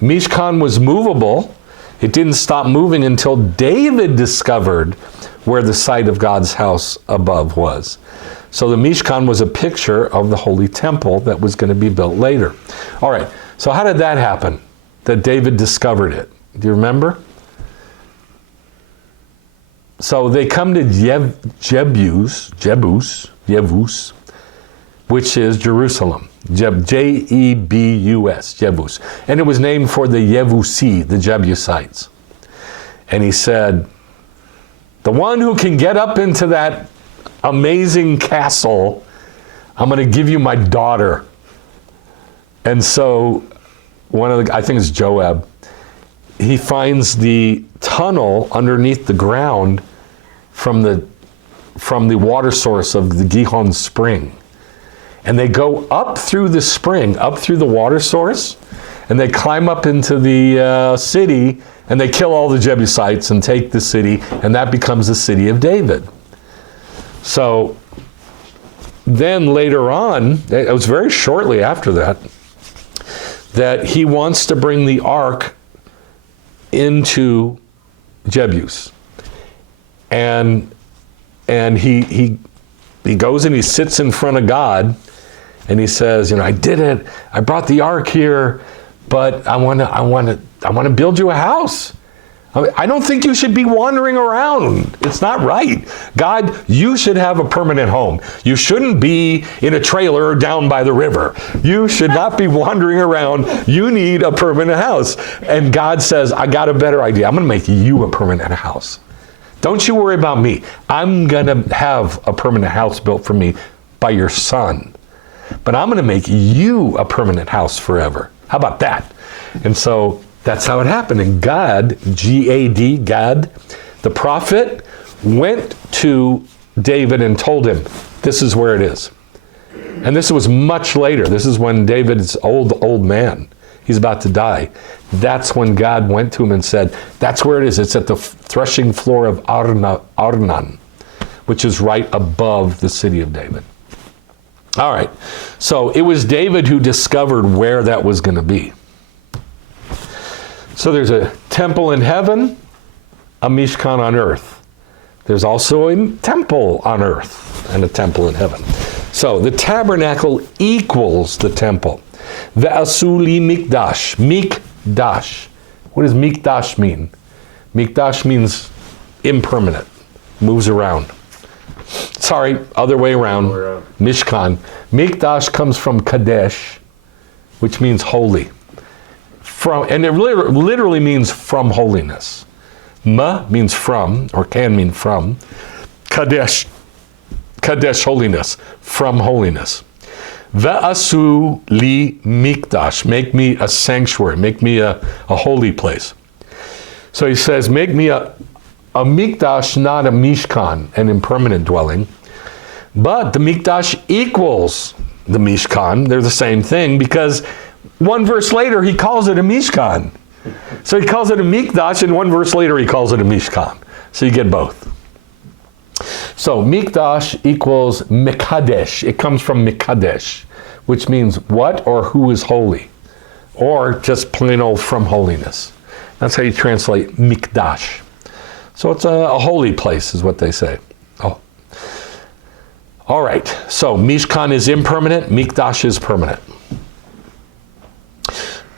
Mishkan was movable. It didn't stop moving until David discovered where the site of God's house above was. So the Mishkan was a picture of the holy temple that was going to be built later. All right, so how did that happen, that David discovered it? Do you remember? So they come to Jebus, which is Jerusalem. Jebus, Jebus. And it was named for the Yevusi, the Jebusites. And he said, the one who can get up into that amazing castle, I'm going to give you my daughter. And so one of the, I think it's Joab, he finds the tunnel underneath the ground from the water source of the Gihon spring. And they go up through the spring, up through the water source, and they climb up into the city, and they kill all the Jebusites and take the city, and that becomes the city of David. So then later on, it was very shortly after that, that he wants to bring the ark into Jebus. And he goes and he sits in front of God, and he says, I did it. I brought the ark here, but I want to build you a house. I don't think you should be wandering around. It's not right. God, you should have a permanent home. You shouldn't be in a trailer down by the river. You should not be wandering around. You need a permanent house. And God says, I got a better idea. I'm going to make you a permanent house. Don't you worry about me. I'm going to have a permanent house built for me by your son. But I'm going to make you a permanent house forever. How about that? And so that's how it happened. And God, G-A-D, God, the prophet, went to David and told him, this is where it is. And this was much later. This is when David's old man. He's about to die. That's when God went to him and said, that's where it is. It's at the threshing floor of Arnon, which is right above the city of David. All right. So it was David who discovered where that was going to be. So there's a temple in heaven, a Mishkan on earth. There's also a temple on earth and a temple in heaven. So the tabernacle equals the temple. Ve'asuli mikdash. Mikdash. What does mikdash mean? Mikdash means impermanent. Moves around. Sorry, other way around. Mishkan. Mikdash comes from Kadesh, which means holy. And it literally means from holiness. Ma means from, or can mean from. Kadesh, holiness, from holiness. Ve'asu li mikdash, make me a sanctuary, make me a holy place. So he says, make me a mikdash, not a mishkan, an impermanent dwelling. But the mikdash equals the mishkan. They're the same thing, because one verse later he calls it a mishkan. So he calls it a mikdash, and one verse later he calls it a mishkan. So you get both. So mikdash equals mekadesh. It comes from mekadesh, which means what or who is holy, or just plain old from holiness. That's how you translate mikdash. So it's a holy place, is what they say. Oh. All right. So mishkan is impermanent. Mikdash is permanent.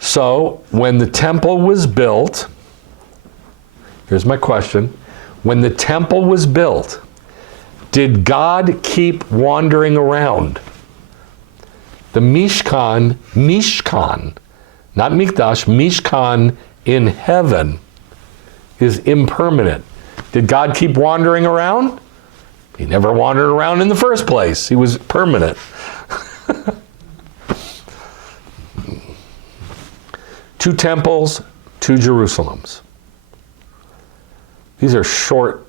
So, when the temple was built, here's my question. When the temple was built, did God keep wandering around? The Mishkan, not Mikdash, Mishkan in heaven is impermanent. Did God keep wandering around? He never wandered around in the first place. He was permanent. Two temples, two Jerusalems. These are short.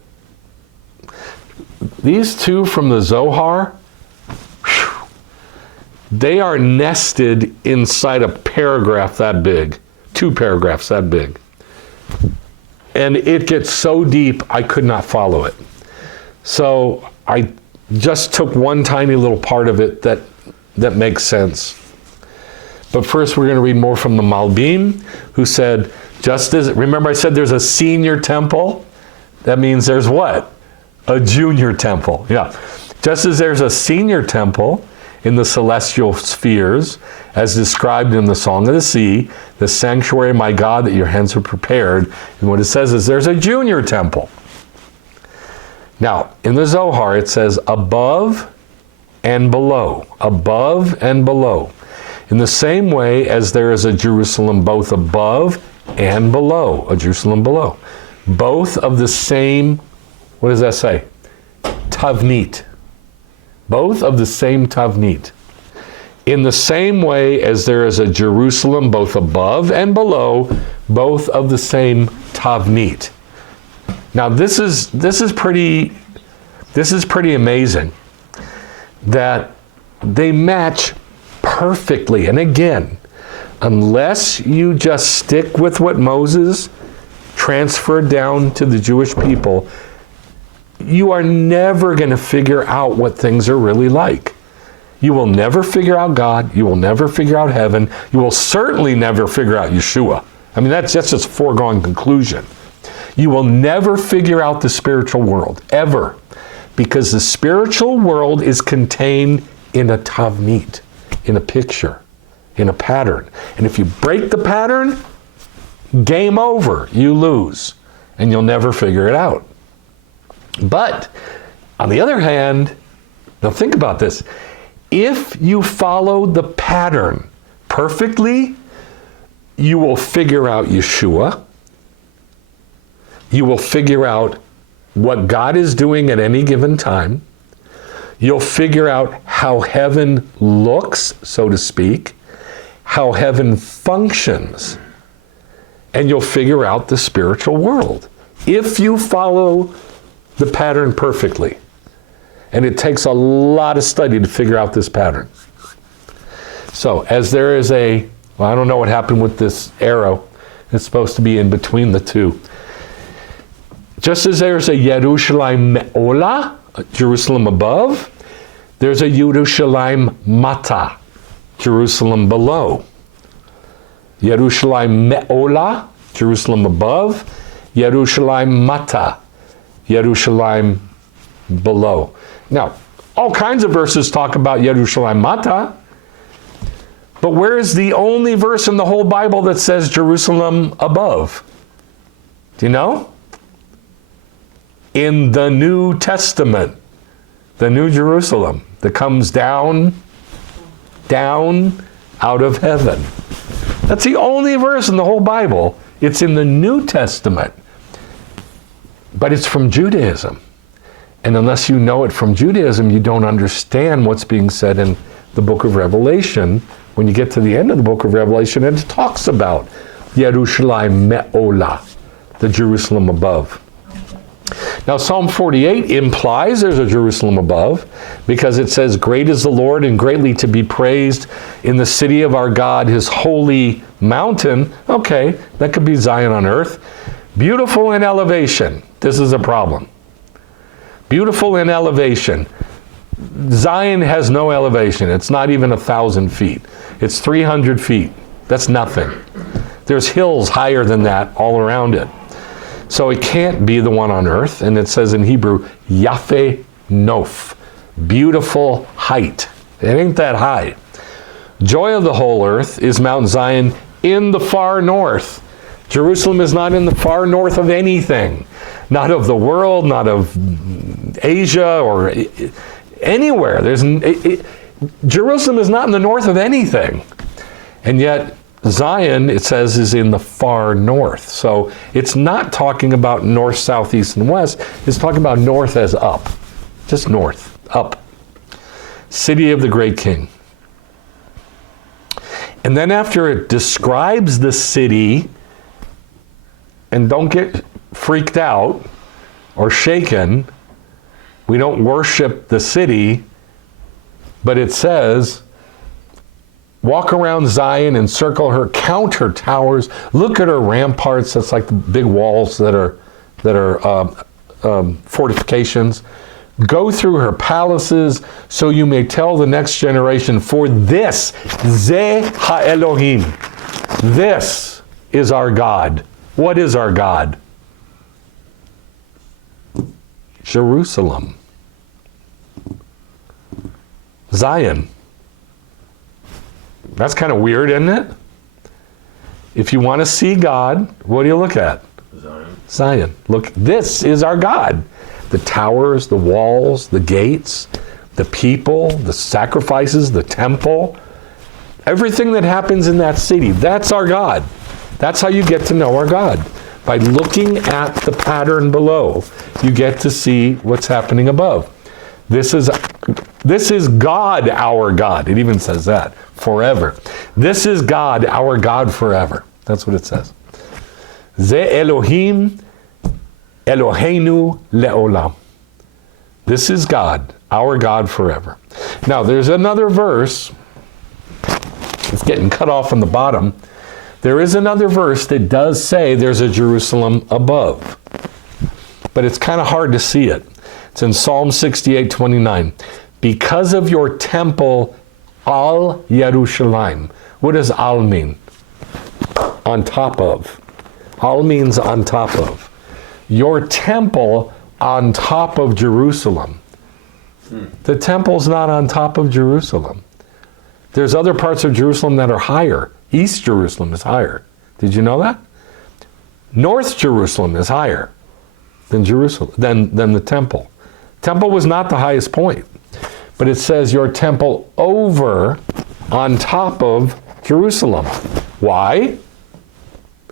These two from the Zohar, they are nested inside a paragraph that big, 2 paragraphs that big. And it gets so deep, I could not follow it. So I just took one tiny little part of it that makes sense. But first we're going to read more from the Malbim, who said, just as, remember I said there's a senior temple? That means there's what? A junior temple. Yeah. Just as there's a senior temple in the celestial spheres, as described in the Song of the Sea, the sanctuary, my God, that your hands have prepared. And what it says is there's a junior temple. Now, in the Zohar, it says above and below. Above and below. In the same way as there is a Jerusalem both above and below, a Jerusalem below. Both of the same, what does that say? Tavnit. Both of the same Tavnit. In the same way as there is a Jerusalem both above and below, both of the same Tavnit. Now this is pretty amazing that they match perfectly. And again, unless you just stick with what Moses transferred down to the Jewish people, you are never going to figure out what things are really like. You will never figure out God. You will never figure out heaven. You will certainly never figure out Yeshua. I mean, that's just a foregone conclusion. You will never figure out the spiritual world, ever. Because the spiritual world is contained in a tavnit, in a picture, in a pattern. And if you break the pattern, game over, you lose. And you'll never figure it out. But, on the other hand, now think about this. If you follow the pattern perfectly, you will figure out Yeshua. You will figure out what God is doing at any given time. You'll figure out how heaven looks, so to speak, how heaven functions, and you'll figure out the spiritual world if you follow the pattern perfectly. And it takes a lot of study to figure out this pattern. So, as there is a Well, I don't know what happened with this arrow. It's supposed to be in between the two. Just as there's a Yerushalayim Me'ola, Jerusalem above, there's a Yerushalayim Mata, Jerusalem below. Yerushalayim Me'ola, Jerusalem above. Yerushalayim Mata, Yerushalayim below. Now, all kinds of verses talk about Yerushalayim Mata, but where is the only verse in the whole Bible that says Jerusalem above? Do you know? In the New Testament, the New Jerusalem that comes down out of heaven. That's the only verse in the whole Bible. It's in the New Testament, but it's from Judaism. And unless you know it from Judaism, you don't understand what's being said in the book of Revelation. When you get to the end of the book of Revelation, it talks about Yerushalayim Me'ola, the Jerusalem above. Now, Psalm 48 implies there's a Jerusalem above because it says, "Great is the Lord and greatly to be praised in the city of our God, his holy mountain." Okay, that could be Zion on earth. Beautiful in elevation. This is a problem. Beautiful in elevation. Zion has no elevation. It's not even 1,000 feet. It's 300 feet. That's nothing. There's hills higher than that all around it. So it can't be the one on earth. And it says in Hebrew, Yafeh Nof, beautiful height. It ain't that high. Joy of the whole earth is Mount Zion in the far north. Jerusalem is not in the far north of anything. Not of the world, not of Asia or anywhere. Jerusalem is not in the north of anything. And yet Zion, it says, is in the far north. So it's not talking about north, south, east, and west. It's talking about north as up. Just north, up. City of the great king. And then after it describes the city, and don't get freaked out or shaken, we don't worship the city, but it says, walk around Zion and circle her, count her towers, look at her ramparts. That's like the big walls that are fortifications. Go through her palaces so you may tell the next generation, for this, Ze ha-Elohim, this is our God. What is our God? Jerusalem. Zion. That's kind of weird, isn't it? If you want to see God, what do you look at? Zion. Zion. Look, this is our God. The towers, the walls, the gates, the people, the sacrifices, the temple, everything that happens in that city, that's our God. That's how you get to know our God. By looking at the pattern below, you get to see what's happening above. This is God, our God. It even says that, forever. This is God, our God forever. That's what it says. Ze Elohim, Eloheinu le'olam. This is God, our God forever. Now, there's another verse. It's getting cut off on the bottom. There is another verse that does say there's a Jerusalem above. But it's kind of hard to see it. It's in Psalm 68:29. Because of your temple, Al Yerushalayim. What does Al mean? On top of. Al means on top of. Your temple on top of Jerusalem. The temple's not on top of Jerusalem. There's other parts of Jerusalem that are higher. East Jerusalem is higher. Did you know that? North Jerusalem is higher than Jerusalem, than the temple. Temple was not the highest point. But it says your temple over on top of Jerusalem. Why?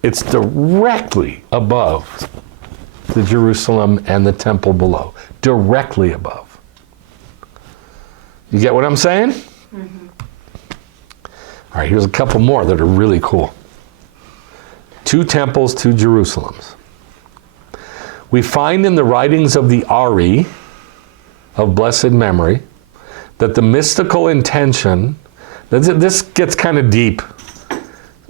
It's directly above the Jerusalem and the temple below. Directly above. You get what I'm saying? Mm-hmm. All right, here's a couple more that are really cool. 2 temples, 2 Jerusalems. We find in the writings of the Ari, of blessed memory, that the mystical intention, this gets kind of deep,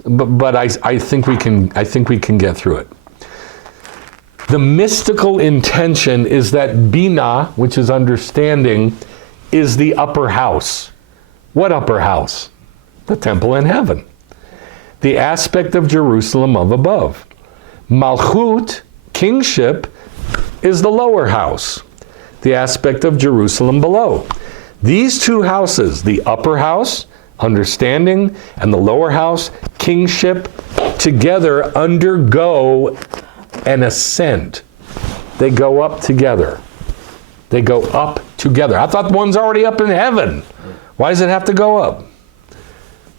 but I think we can get through it. The mystical intention is that Bina, which is understanding, is the upper house. What upper house? The temple in heaven. The aspect of Jerusalem of above. Malchut, kingship, is the lower house. The aspect of Jerusalem below. These two houses, the upper house, understanding, and the lower house, kingship, together undergo an ascent. They go up together. They go up together. I thought one's already up in heaven. Why does it have to go up?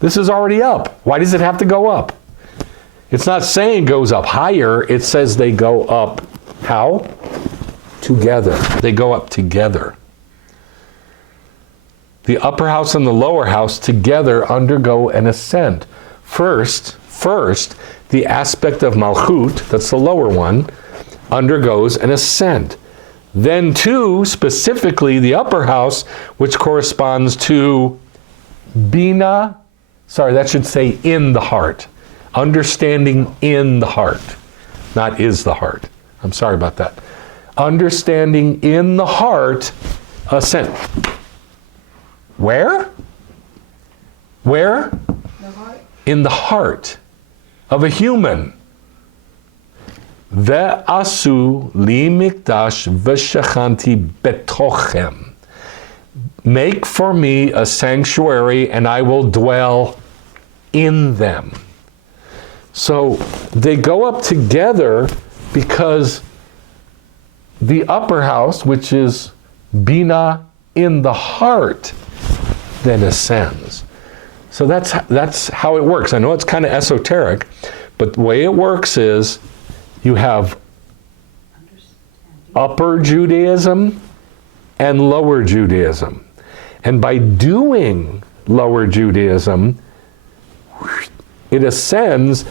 This is already up. Why does it have to go up? It's not saying it goes up higher. It says they go up. How? Together. They go up together. The upper house and the lower house together undergo an ascent. First, the aspect of Malchut, that's the lower one, undergoes an ascent. Then two, specifically the upper house, which corresponds to Bina, that should say in the heart. Understanding in the heart, not is the heart. I'm sorry about that. Understanding in the heart, ascent. Where? Where? The heart. In the heart of a human. Ve'asu li mikdash v'shachanti betochem. Make for me a sanctuary and I will dwell in them. So they go up together because the upper house, which is Bina in the heart, then ascends. So that's how it works. I know it's kind of esoteric, but the way it works is you have upper Judaism and lower Judaism. And by doing lower Judaism, it ascends,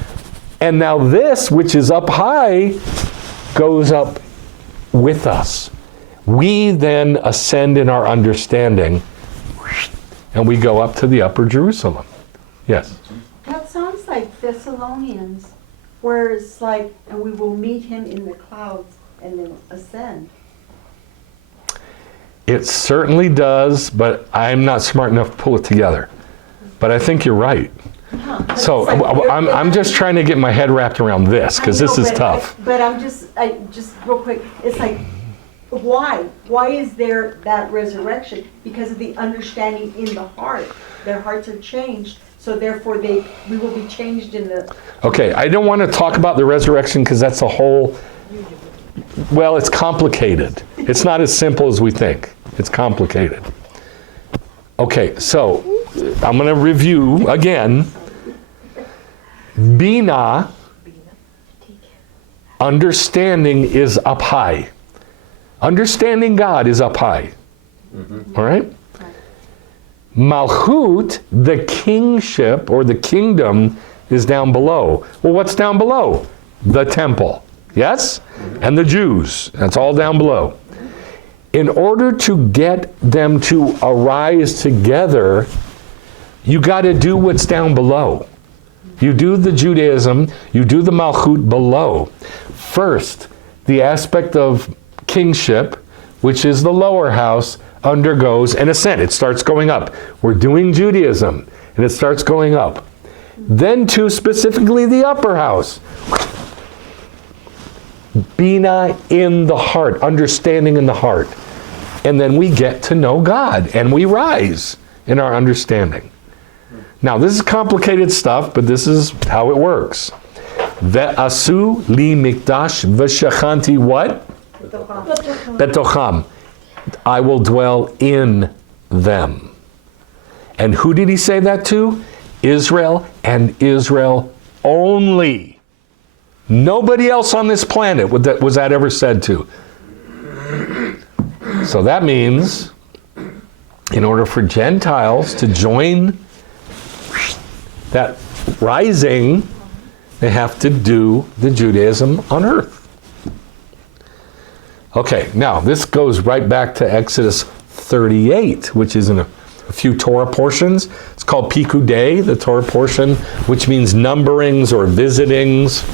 and now this, which is up high, goes up with us. We then ascend in our understanding, and we go up to the upper Jerusalem. Yes? That sounds like Thessalonians, where it's like, and we will meet him in the clouds and then ascend. It certainly does, but I'm not smart enough to pull it together. But I think you're right. So I'm just trying to get my head wrapped around this, because this is tough. But I'm just real quick, it's like, why? Why is there that resurrection? Because of the understanding in the heart. Their hearts are changed, so therefore we will be changed in the... Okay, I don't want to talk about the resurrection because that's a whole... Well, it's complicated. It's not as simple as we think. It's complicated. Okay, so I'm going to review again. Bina, understanding, is up high. Understanding God is up high. All right? Malchut, the kingship or the kingdom, is down below. Well, what's down below? The temple. Yes? And the Jews. That's all down below. In order to get them to arise together, you got to do what's down below. You do the Judaism, you do the Malchut below. First, the aspect of kingship, which is the lower house, undergoes an ascent. It starts going up. We're doing Judaism, and it starts going up. Then to specifically the upper house. Bina in the heart, understanding in the heart. And then we get to know God, and we rise in our understanding. Now, this is complicated stuff, but this is how it works. Ve'asu li mikdash v'shachanti what? Betocham. I will dwell in them. And who did he say that to? Israel, and Israel only. Nobody else on this planet was that ever said to. So that means, in order for Gentiles to join that rising, they have to do the Judaism on earth. Okay, now this goes right back to Exodus 38, which is in a few Torah portions. It's called Pikudei, the Torah portion, which means numberings or visitings.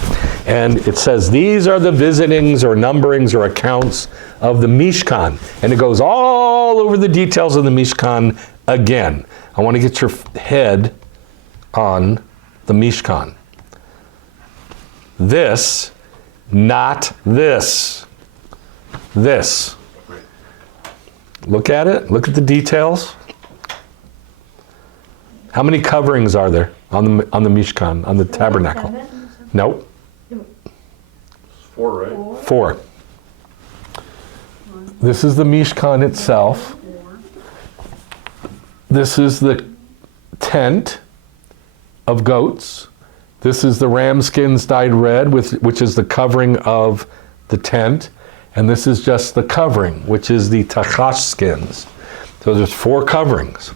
And it says, these are the visitings or numberings or accounts of the Mishkan. And it goes all over the details of the Mishkan again. I want to get your head on the Mishkan. This, not this. This. Look at it. Look at the details. How many coverings are there on the Mishkan, on the tabernacle? 7? Nope. 4, right? 4. This is the Mishkan itself. This is the tent of goats. This is the ram skins dyed red, which is the covering of the tent. And this is just the covering, which is the tachash skins. So there's 4 coverings.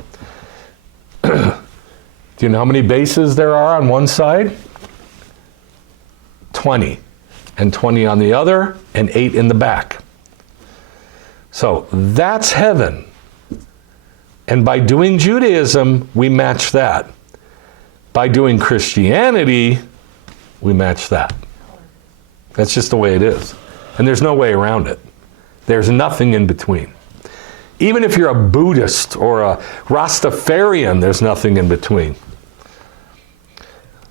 Do you know how many bases there are on one side? 20. And 20 on the other, and 8 in the back. So that's heaven. And by doing Judaism, we match that. By doing Christianity, we match that. That's just the way it is. And there's no way around it. There's nothing in between. Even if you're a Buddhist or a Rastafarian, there's nothing in between.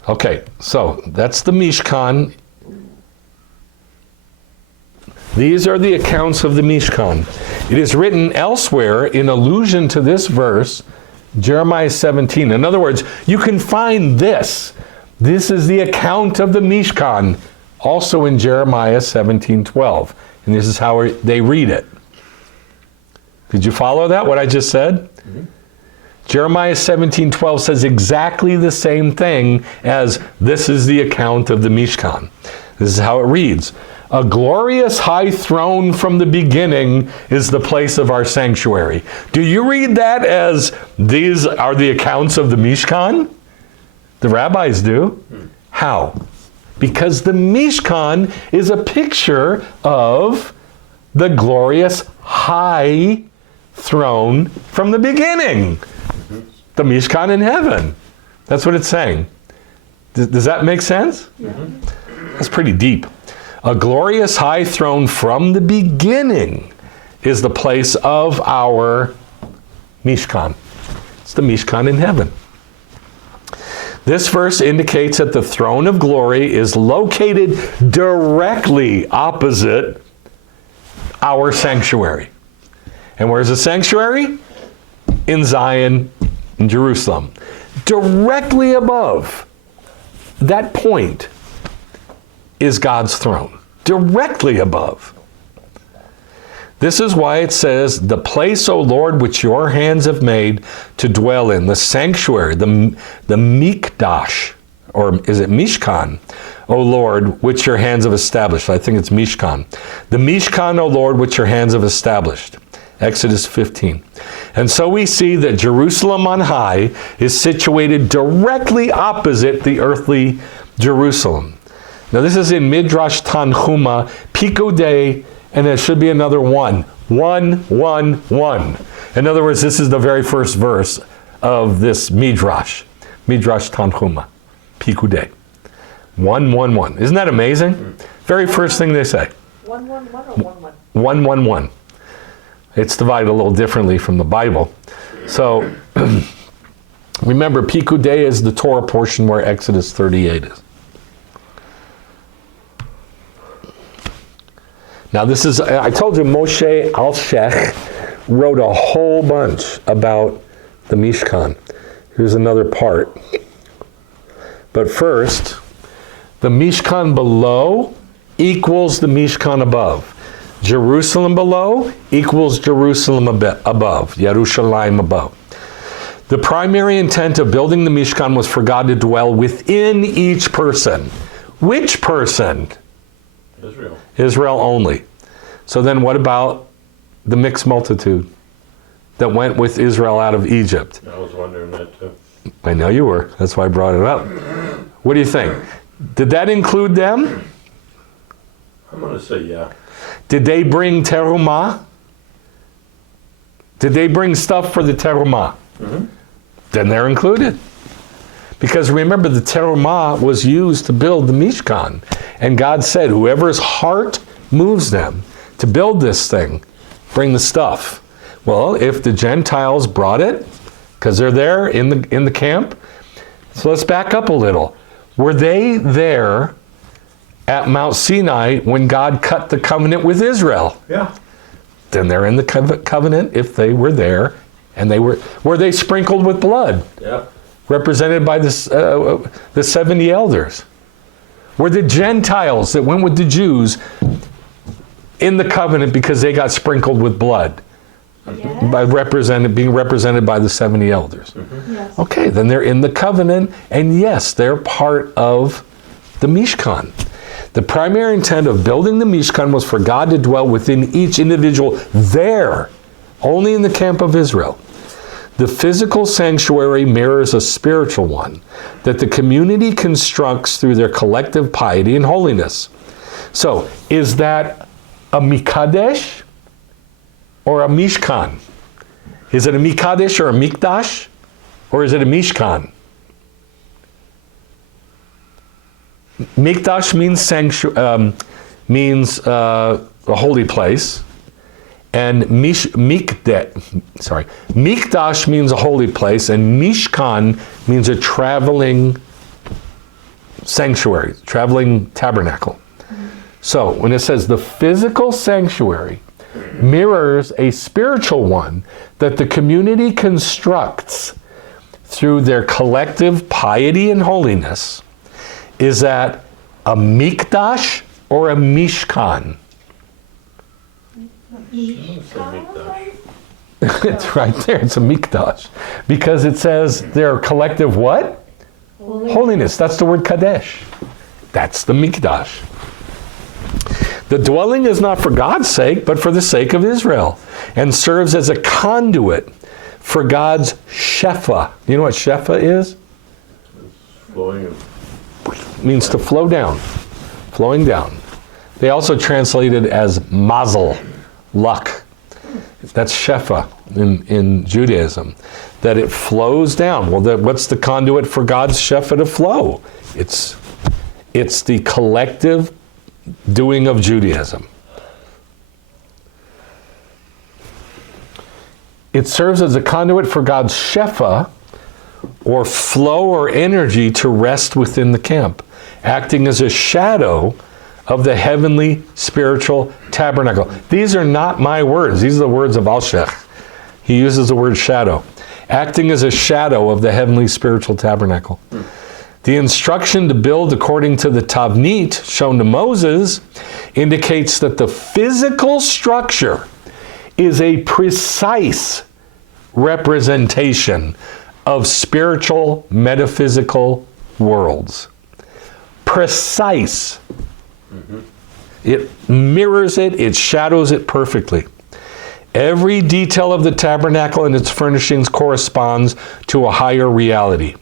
Okay, so that's the Mishkan. These are the accounts of the Mishkan. It is written elsewhere in allusion to this verse, Jeremiah 17. In other words, you can find this. This is the account of the Mishkan, also in Jeremiah 17:12. And this is how they read it. Did you follow that, what I just said? Mm-hmm. Jeremiah 17:12 says exactly the same thing as this is the account of the Mishkan. This is how it reads. A glorious high throne from the beginning is the place of our sanctuary. Do you read that as these are the accounts of the Mishkan? The rabbis do. How? Because the Mishkan is a picture of the glorious high throne from the beginning. The Mishkan in heaven. That's what it's saying. Does that make sense? Yeah. That's pretty deep. A glorious high throne from the beginning is the place of our Mishkan. It's the Mishkan in heaven. This verse indicates that the throne of glory is located directly opposite our sanctuary. And where's the sanctuary? In Zion, in Jerusalem. Directly above that point is God's throne. Directly above. This is why it says, the place, O Lord, which your hands have made to dwell in, the sanctuary, the mikdash, or is it Mishkan, O Lord, which your hands have established. I think it's Mishkan. The Mishkan, O Lord, which your hands have established. Exodus 15. And so we see that Jerusalem on high is situated directly opposite the earthly Jerusalem. Now this is in Midrash Tanhuma, Pikudei, and there should be another 1. 1, 1, 1. In other words, this is the very first verse of this Midrash. Midrash Tanhuma, Pikudei. 1, 1, 1. Isn't that amazing? Very first thing they say. 1, 1, 1 or 1, 1? 1, 1, 1. It's divided a little differently from the Bible. So, remember, Pikudei is the Torah portion where Exodus 38 is. Now this is, I told you, Moshe Alshech wrote a whole bunch about the Mishkan. Here's another part. But first, the Mishkan below equals the Mishkan above. Jerusalem below equals Jerusalem above, Yerushalayim above. The primary intent of building the Mishkan was for God to dwell within each person. Which person? Israel. Israel only. So then what about the mixed multitude that went with Israel out of Egypt? I was wondering that too. I know you were. That's why I brought it up. What do you think? Did that include them? I'm going to say yeah. Did they bring terumah? Did they bring stuff for the terumah? Mm-hmm. then they're included. Because remember, the Terumah was used to build the Mishkan. And God said, whoever's heart moves them to build this thing, bring the stuff. Well, if the Gentiles brought it, because they're there in the camp, so let's back up a little. Were they there at Mount Sinai when God cut the covenant with Israel? Yeah. Then they're in the covenant if they were there, and were they sprinkled with blood? Yeah. Represented by the 70 elders. Were the Gentiles that went with the Jews in the covenant because they got sprinkled with blood? Yes. By being represented by the 70 elders. Yes. Okay, then they're in the covenant, and yes, they're part of the Mishkan. The primary intent of building the Mishkan was for God to dwell within each individual there, only in the camp of Israel. The physical sanctuary mirrors a spiritual one that the community constructs through their collective piety and holiness. So, is that a Mikadesh or a Mishkan? Is it a Mikadesh or a Mikdash? Or is it a Mishkan? Mikdash means a holy place. And Mikdash means a holy place, and Mishkan means a traveling sanctuary, traveling tabernacle. So when it says the physical sanctuary mirrors a spiritual one that the community constructs through their collective piety and holiness, is that a Mikdash or a Mishkan? It's right there. It's a Mikdash. Because it says their collective what? Holiness. That's the word Kadesh. That's the Mikdash. The dwelling is not for God's sake, but for the sake of Israel, and serves as a conduit for God's Shefa. You know what Shefa is? Flowing. It means to flow down. Flowing down. They also translate it as mazel, luck. That's Shefa in Judaism, that it flows down. Well, what's the conduit for God's Shefa to flow? It's the collective doing of Judaism. It serves as a conduit for God's Shefa, or flow or energy, to rest within the camp, acting as a shadow of the heavenly spiritual tabernacle. These are not my words. These are the words of Alshech. He uses the word shadow. Acting as a shadow of the heavenly spiritual tabernacle. The instruction to build according to the Tavnit shown to Moses indicates that the physical structure is a precise representation of spiritual metaphysical worlds. Precise. It mirrors it shadows it perfectly. Every detail of the tabernacle and its furnishings corresponds to a higher reality.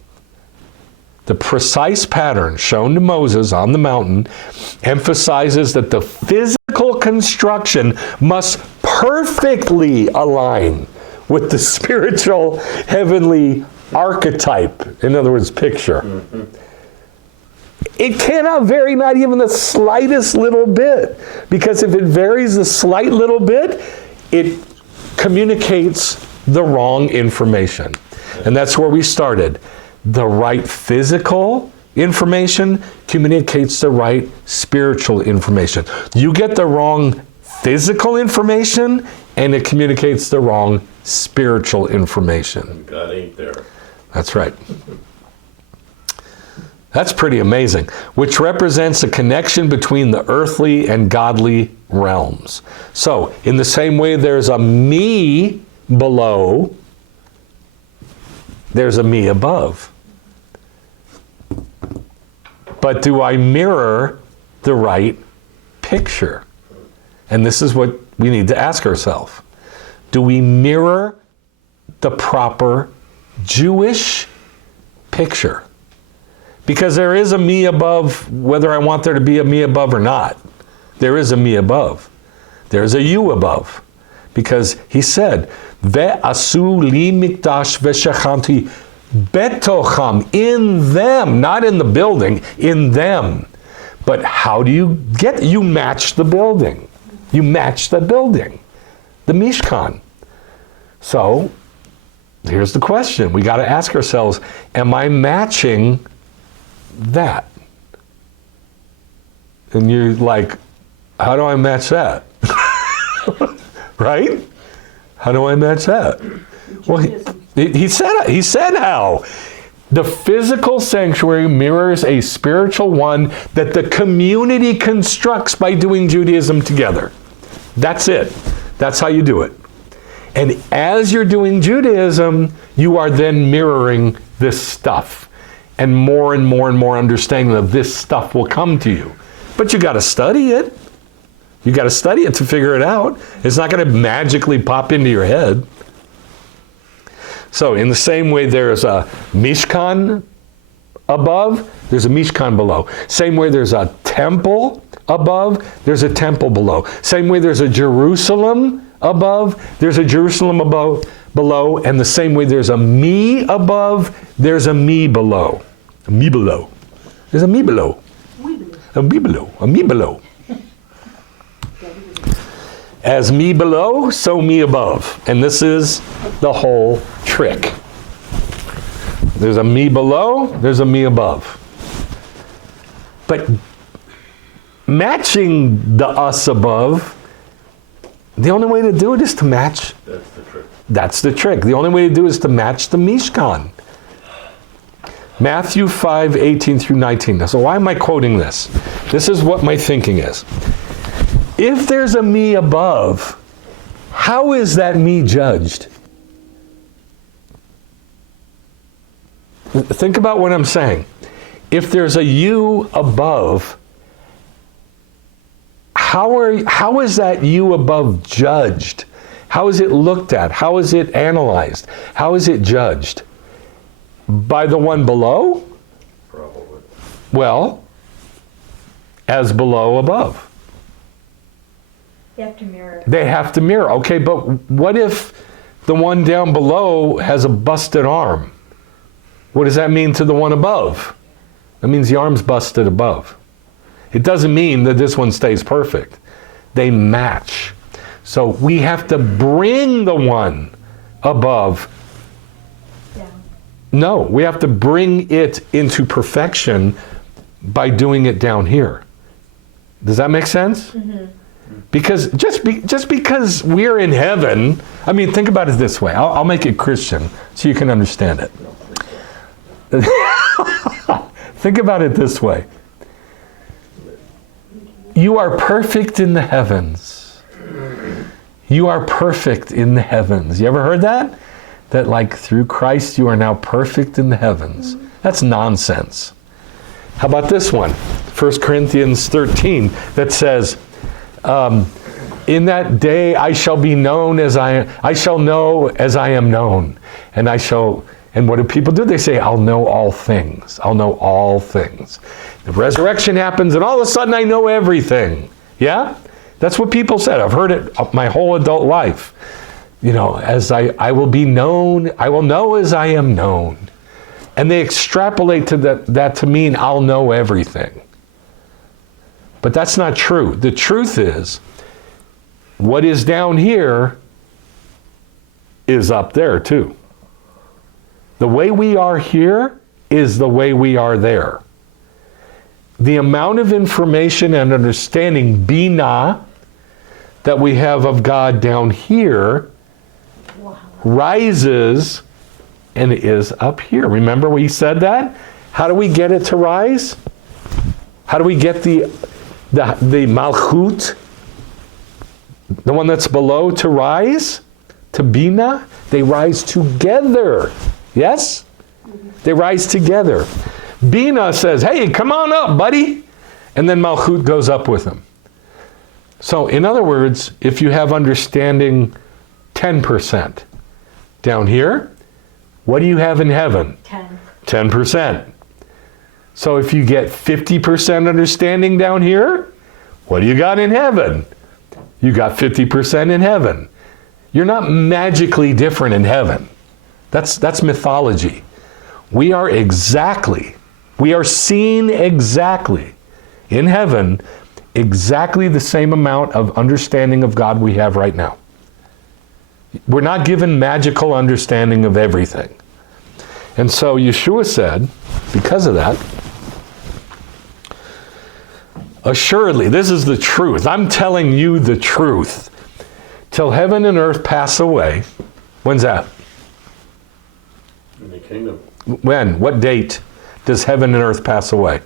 The precise pattern shown to Moses on the mountain emphasizes that the physical construction must perfectly align with the spiritual heavenly archetype, in other words, picture. It cannot vary, not even the slightest little bit, because if it varies the slight little bit, it communicates the wrong information. And that's where we started. The right physical information communicates the right spiritual information. You get the wrong physical information, and it communicates the wrong spiritual information. God ain't there. That's right. That's pretty amazing, which represents a connection between the earthly and godly realms. So, in the same way there's a me below, there's a me above. But do I mirror the right picture? And this is what we need to ask ourselves. Do we mirror the proper Jewish picture? Because there is a me above, whether I want there to be a me above or not. There is a me above. There's a you above. Because he said, Ve'asu li mikdash ve'shachanti Betocham, in them, not in the building, in them. But how do you get, you match the building. You match the building, the Mishkan. So, here's the question. We got to ask ourselves, am I matching that? And you're like, how do I match that? Right? How do I match that? Well, he said how. The physical sanctuary mirrors a spiritual one that the community constructs by doing Judaism together. That's it. That's how you do it. And as you're doing Judaism, you are then mirroring this stuff. And more understanding of this stuff will come to you. But you got to study it. You got to study it to figure it out. It's not going to magically pop into your head. So in the same way there's a Mishkan above, there's a Mishkan below. Same way there's a temple above, there's a temple below. Same way there's a Jerusalem above, there's a Jerusalem below. And the same way there's a me above, there's a me below. A me below. There's a me below. A me below. A me below. As me below, so me above. And this is the whole trick. There's a me below, there's a me above. But matching the us above, the only way to do it is to match. That's the trick. That's the trick. The only way to do it is to match the Mishkan. Matthew 5:18 through 19. So why am I quoting this? This is what my thinking is. If there's a me above, how is that me judged? Think about what I'm saying. If there's a you above, how is that you above judged? How is it looked at? How is it analyzed? How is it judged? By the one below? Probably. Well, as below above. You have to mirror. They have to mirror. Okay, but what if the one down below has a busted arm? What does that mean to the one above? That means the arm's busted above. It doesn't mean that this one stays perfect. They match. So we have to bring the one above. Yeah. No, we have to bring it into perfection by doing it down here. Does that make sense? Mm-hmm. Because just because we're in heaven, I mean, think about it this way. I'll make it Christian so you can understand it. Think about it this way. You are perfect in the heavens. You are perfect in the heavens. You ever heard that? That like through Christ you are now perfect in the heavens. That's nonsense. How about this one? 1 Corinthians 13 that says, in that day I shall be known as I shall know as I am known. And what do people do? They say, I'll know all things. I'll know all things. The resurrection happens and all of a sudden I know everything. Yeah? That's what people said. I've heard it my whole adult life. You know, as I will be known, I will know as I am known. And they extrapolate to that to mean I'll know everything. But that's not true. The truth is, what is down here is up there too. The way we are here is the way we are there. The amount of information and understanding, Bina, that we have of God down here rises and is up here. Remember we said that? How do we get it to rise? How do we get the Malchut, the one that's below, to rise? To Bina? They rise together. Yes? They rise together. Bina says, hey, come on up, buddy. And then Malchut goes up with him. So, in other words, if you have understanding 10% down here, what do you have in heaven? 10%. So if you get 50% understanding down here, what do you got in heaven? You got 50% in heaven. You're not magically different in heaven. That's mythology. We are seen exactly in heaven, exactly the same amount of understanding of God we have right now. We're not given magical understanding of everything. And so Yeshua said, because of that, assuredly, this is the truth. I'm telling you the truth. Till heaven and earth pass away. When's that? In the kingdom. When? What date does heaven and earth pass away?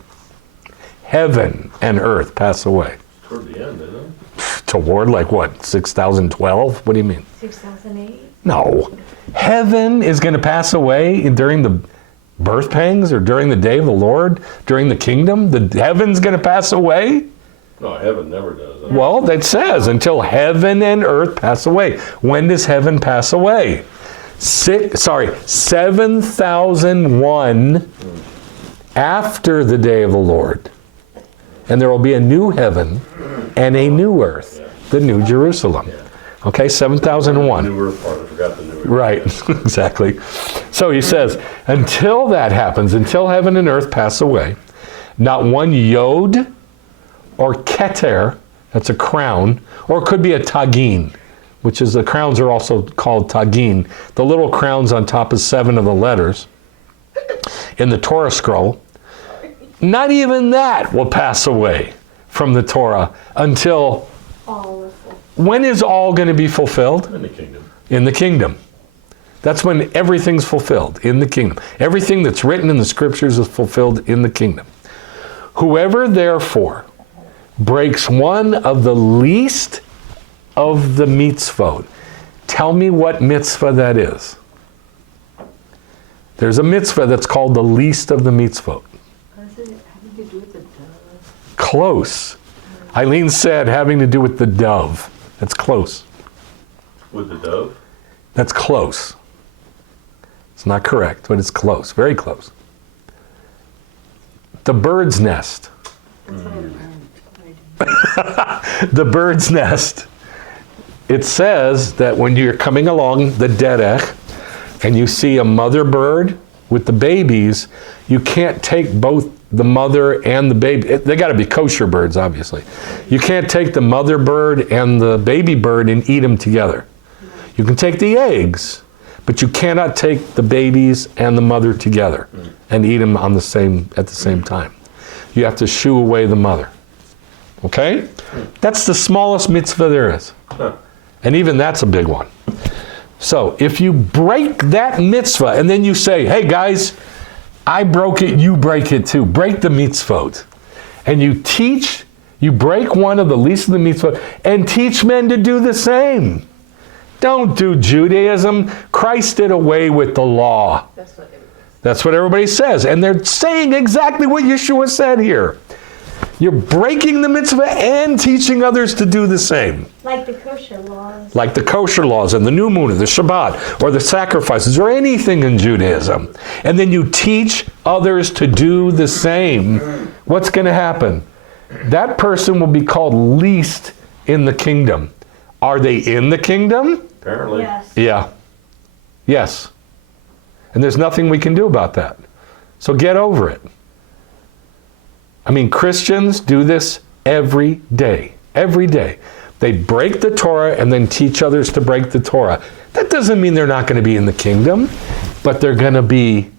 Heaven and earth pass away. Toward the end, isn't it? Toward like what? 6012? What do you mean? 2008? No. Heaven is going to pass away during the birth pangs or during the day of the Lord, during the kingdom. The heaven's going to pass away? No, heaven never does. Well, that says until heaven and earth pass away. When does heaven pass away? 7001 after the day of the Lord. And there will be a new heaven and a new earth, the new Jerusalem. Okay, 7001. New earth part, I forgot the new earth. Right, exactly. So he says, until that happens, until heaven and earth pass away, not one yod or keter, that's a crown, or it could be a tagin, which is the crowns are also called tagin. The little crowns on top of 7 of the letters in the Torah scroll. Not even that will pass away from the Torah until, All of them. when is all going to be fulfilled? In the kingdom. In the kingdom. That's when everything's fulfilled, in the kingdom. Everything that's written in the scriptures is fulfilled in the kingdom. Whoever therefore breaks one of the least of the mitzvot. Tell me what mitzvah that is. There's a mitzvah that's called the least of the mitzvot. Does it having to do with the dove? Close. Eileen said having to do with the dove. That's close. With the dove? That's close. It's not correct, but it's close. Very close. The bird's nest. That's what I learned. The bird's nest. It says that when you're coming along the derech and you see a mother bird with the babies, you can't take both the mother and the baby. They got to be kosher birds, obviously. You can't take the mother bird and the baby bird and eat them together. You can take the eggs, but you cannot take the babies and the mother together and eat them at the same time. You have to shoo away the mother. Okay? That's the smallest mitzvah there is. And even that's a big one. So if you break that mitzvah and then you say, hey guys, I broke it, you break it too. Break the mitzvot. And you break one of the least of the mitzvot and teach men to do the same. Don't do Judaism. Christ did away with the law. That's what everybody says. And they're saying exactly what Yeshua said here. You're breaking the mitzvah and teaching others to do the same. Like the kosher laws. Like the kosher laws and the new moon or the Shabbat or the sacrifices or anything in Judaism. And then you teach others to do the same. What's going to happen? That person will be called least in the kingdom. Are they in the kingdom? Apparently. Yes. Yeah. Yes. And there's nothing we can do about that. So get over it. I mean, Christians do this every day. Every day. They break the Torah and then teach others to break the Torah. That doesn't mean they're not going to be in the kingdom, but they're going to be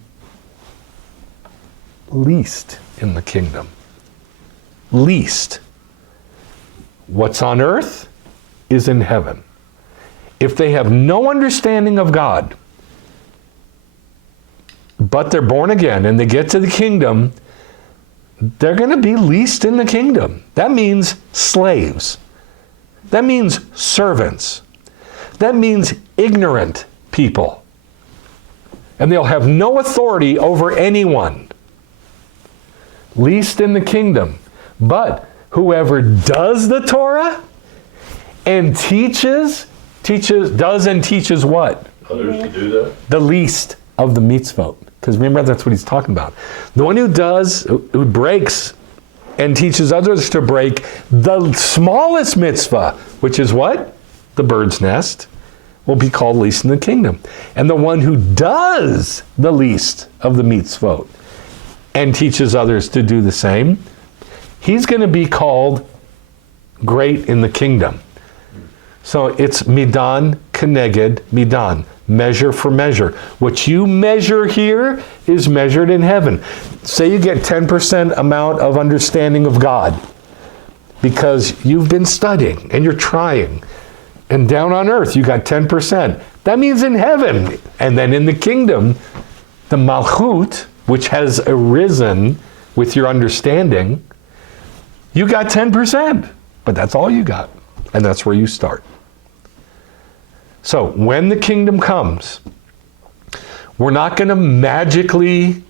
least in the kingdom. Least. What's on earth is in heaven. If they have no understanding of God, but they're born again and they get to the kingdom, they're going to be least in the kingdom. That means slaves. That means servants. That means ignorant people. And they'll have no authority over anyone. Least in the kingdom. But whoever does the Torah and teaches what? Others to do that? The least of the mitzvot. Because remember, that's what he's talking about. The one who breaks and teaches others to break the smallest mitzvah, which is what? The bird's nest. will be called least in the kingdom. And the one who does the least of the mitzvot and teaches others to do the same, he's going to be called great in the kingdom. So it's midan keneged midan, measure for measure. What you measure here is measured in heaven. Say you get 10% amount of understanding of God because you've been studying and you're trying. And down on earth, you got 10%. That means in heaven. And then in the kingdom, the malchut, which has arisen with your understanding, you got 10%. But that's all you got. And that's where you start. So when the kingdom comes, we're not going to magically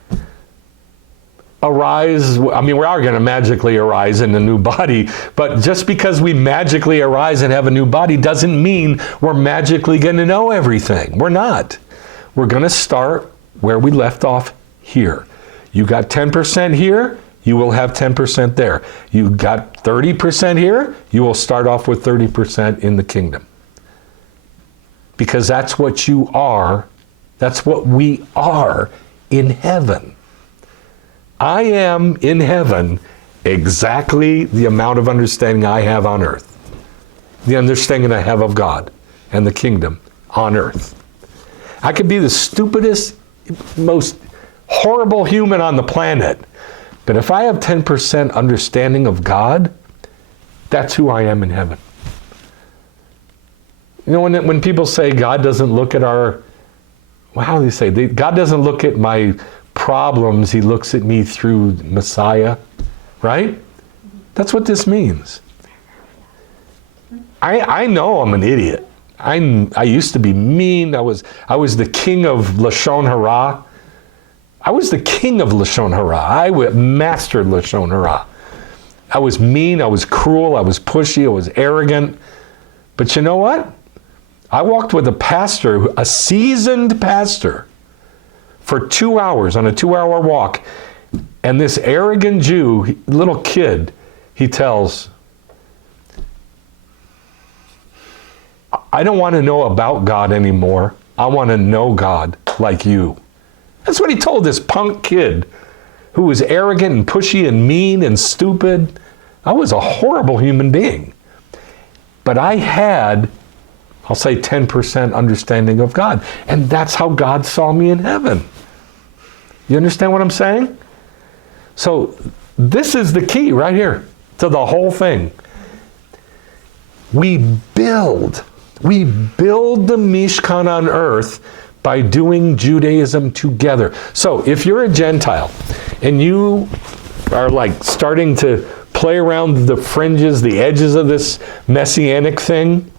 arise. I mean, we are going to magically arise in a new body, but just because we magically arise and have a new body doesn't mean we're magically going to know everything. We're not. We're going to start where we left off here. You got 10% here, you will have 10% there. You got 30% here, you will start off with 30% in the kingdom. Because that's what you are. That's what we are in heaven. I am in heaven exactly the amount of understanding I have on earth. The understanding I have of God and the kingdom on earth. I could be the stupidest, most horrible human on the planet, but if I have 10% understanding of God, that's who I am in heaven. You know, when people say God doesn't look at our, well, how do they say? God doesn't look at my problems, he looks at me through Messiah, right? That's what this means. I know I'm an idiot. I used to be mean. I was the king of Lashon Hara. I was the king of Lashon Hara. I mastered Lashon Hara. I was mean, I was cruel, I was pushy, I was arrogant. But you know what? I walked with a pastor, a seasoned pastor, for 2 hours on a 2-hour walk. And this arrogant Jew, little kid, he tells, I don't want to know about God anymore. I want to know God like you. That's what he told this punk kid who was arrogant and pushy and mean and stupid. I was a horrible human being. But I had, I'll say 10% understanding of God. And that's how God saw me in heaven. You understand what I'm saying? So this is the key right here to the whole thing. We build the Mishkan on earth by doing Judaism together. So if you're a Gentile and you are like starting to play around the fringes, the edges of this Messianic thing,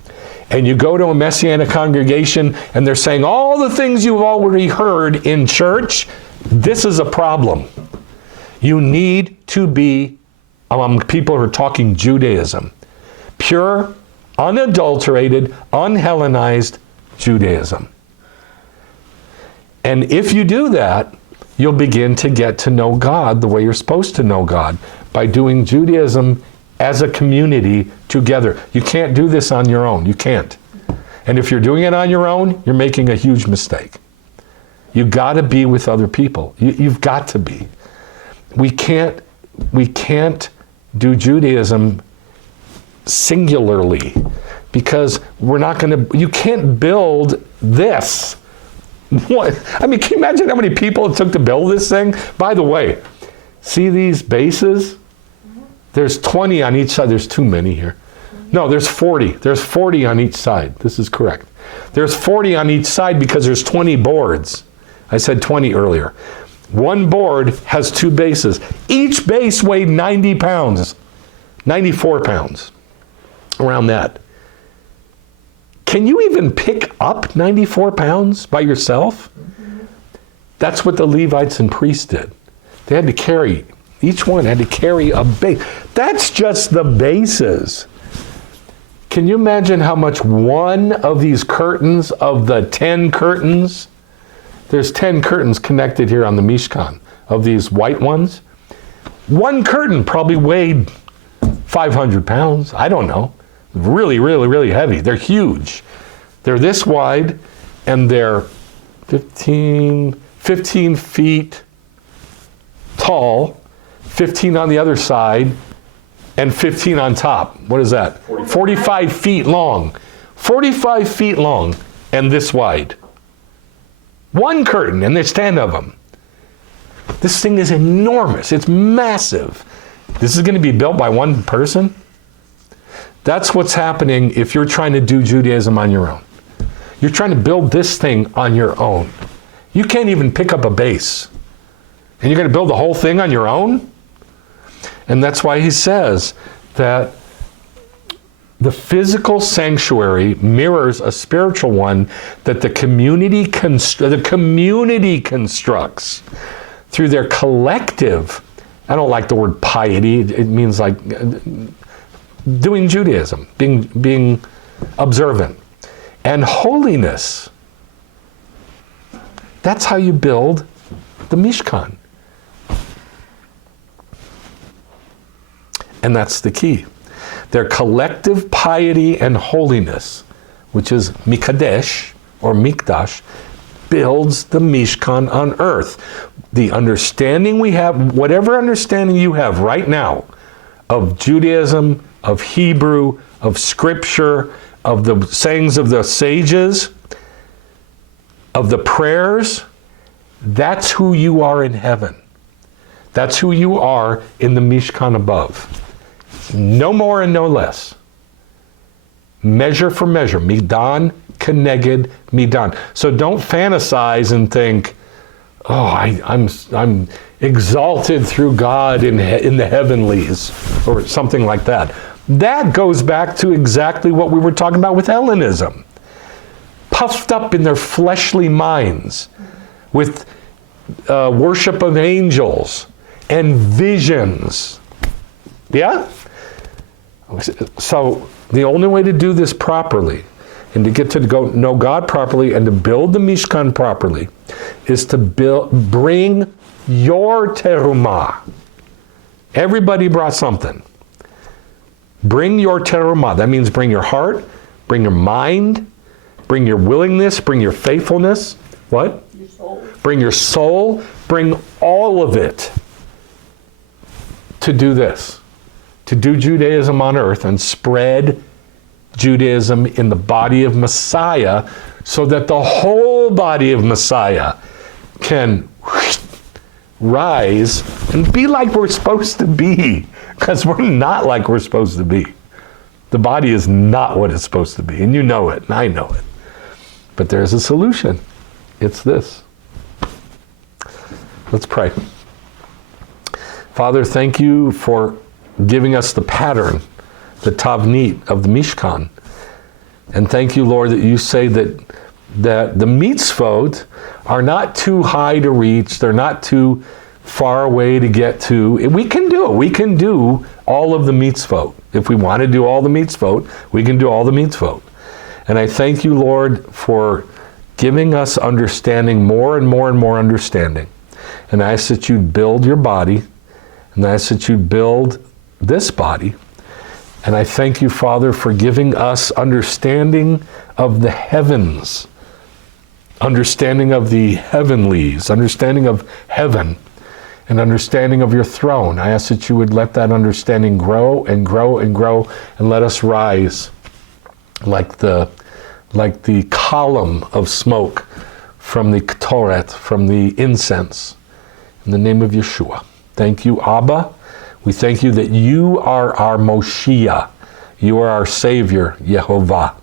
and you go to a Messianic congregation and they're saying all the things you've already heard in church, this is a problem. You need to be among people who are talking Judaism. Pure, unadulterated, unhellenized Judaism. And if you do that, you'll begin to get to know God the way you're supposed to know God, by doing Judaism as a community together. You can't do this on your own. You can't. And if you're doing it on your own, you're making a huge mistake. You've got to be with other people. You've got to be. We can't do Judaism singularly, because we're not going to, you can't build this. What? I mean, can you imagine how many people it took to build this thing? By the way, see these bases? There's 20 on each side. There's too many here. No, there's 40. There's 40 on each side. This is correct. There's 40 on each side because there's 20 boards. I said 20 earlier. One board has 2 bases. Each base weighed 90 pounds, 94 pounds, around that. Can you even pick up 94 pounds by yourself? That's what the Levites and priests did. They had to carry, each one had to carry a base. That's just the bases. Can you imagine how much one of these curtains, of the 10 curtains, there's 10 curtains connected here on the Mishkan, of these white ones. One curtain probably weighed 500 pounds. I don't know. Really, really, really heavy. They're huge. They're this wide, and they're 15 feet tall, 15 on the other side, and 15 on top. What is that? 45 feet long. 45 feet long and this wide. One curtain, and there's 10 of them. This thing is enormous. It's massive. This is going to be built by one person? That's what's happening if you're trying to do Judaism on your own. You're trying to build this thing on your own. You can't even pick up a base. And you're going to build the whole thing on your own? And that's why he says that the physical sanctuary mirrors a spiritual one that the community constructs through their collective. I don't like the word piety. It means like doing Judaism, being observant, and holiness. That's how you build the Mishkan. And that's the key. Their collective piety and holiness, which is Mikadesh or Mikdash, builds the Mishkan on earth. The understanding we have, whatever understanding you have right now of Judaism, of Hebrew, of Scripture, of the sayings of the sages, of the prayers, that's who you are in heaven. That's who you are in the Mishkan above. No more and no less. Measure for measure. Midan keneged midan. So don't fantasize and think, oh, I'm exalted through God in the heavenlies, or something like that. That goes back to exactly what we were talking about with Hellenism. Puffed up in their fleshly minds with worship of angels and visions. Yeah? So the only way to do this properly and to get to know God properly and to build the Mishkan properly is to bring your terumah. Everybody brought something. Bring your terumah. That means bring your heart, bring your mind, bring your willingness, bring your faithfulness. What? Your soul. Bring your soul. Bring all of it to do this. To do Judaism on earth and spread Judaism in the body of Messiah so that the whole body of Messiah can rise and be like we're supposed to be, because we're not like we're supposed to be. The body is not what it's supposed to be, and you know it, and I know it. But there's a solution. It's this. Let's pray. Father, thank you for giving us the pattern, the tavnit of the Mishkan. And thank you, Lord, that you say that the mitzvot are not too high to reach. They're not too far away to get to. We can do it. We can do all of the mitzvot. If we want to do all the mitzvot, we can do all the mitzvot. And I thank you, Lord, for giving us understanding, more and more and more understanding. And I ask that you'd build your body, and I ask that you'd build this body. And I thank you, Father, for giving us understanding of the heavens, understanding of the heavenlies, understanding of heaven, and understanding of your throne. I ask that you would let that understanding grow and grow and grow, and let us rise like the column of smoke from the Ketoret, from the incense. In the name of Yeshua. Thank you, Abba. We thank you that you are our Moshiach. You are our Savior, Yehovah.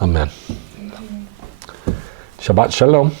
Amen. Shabbat Shalom.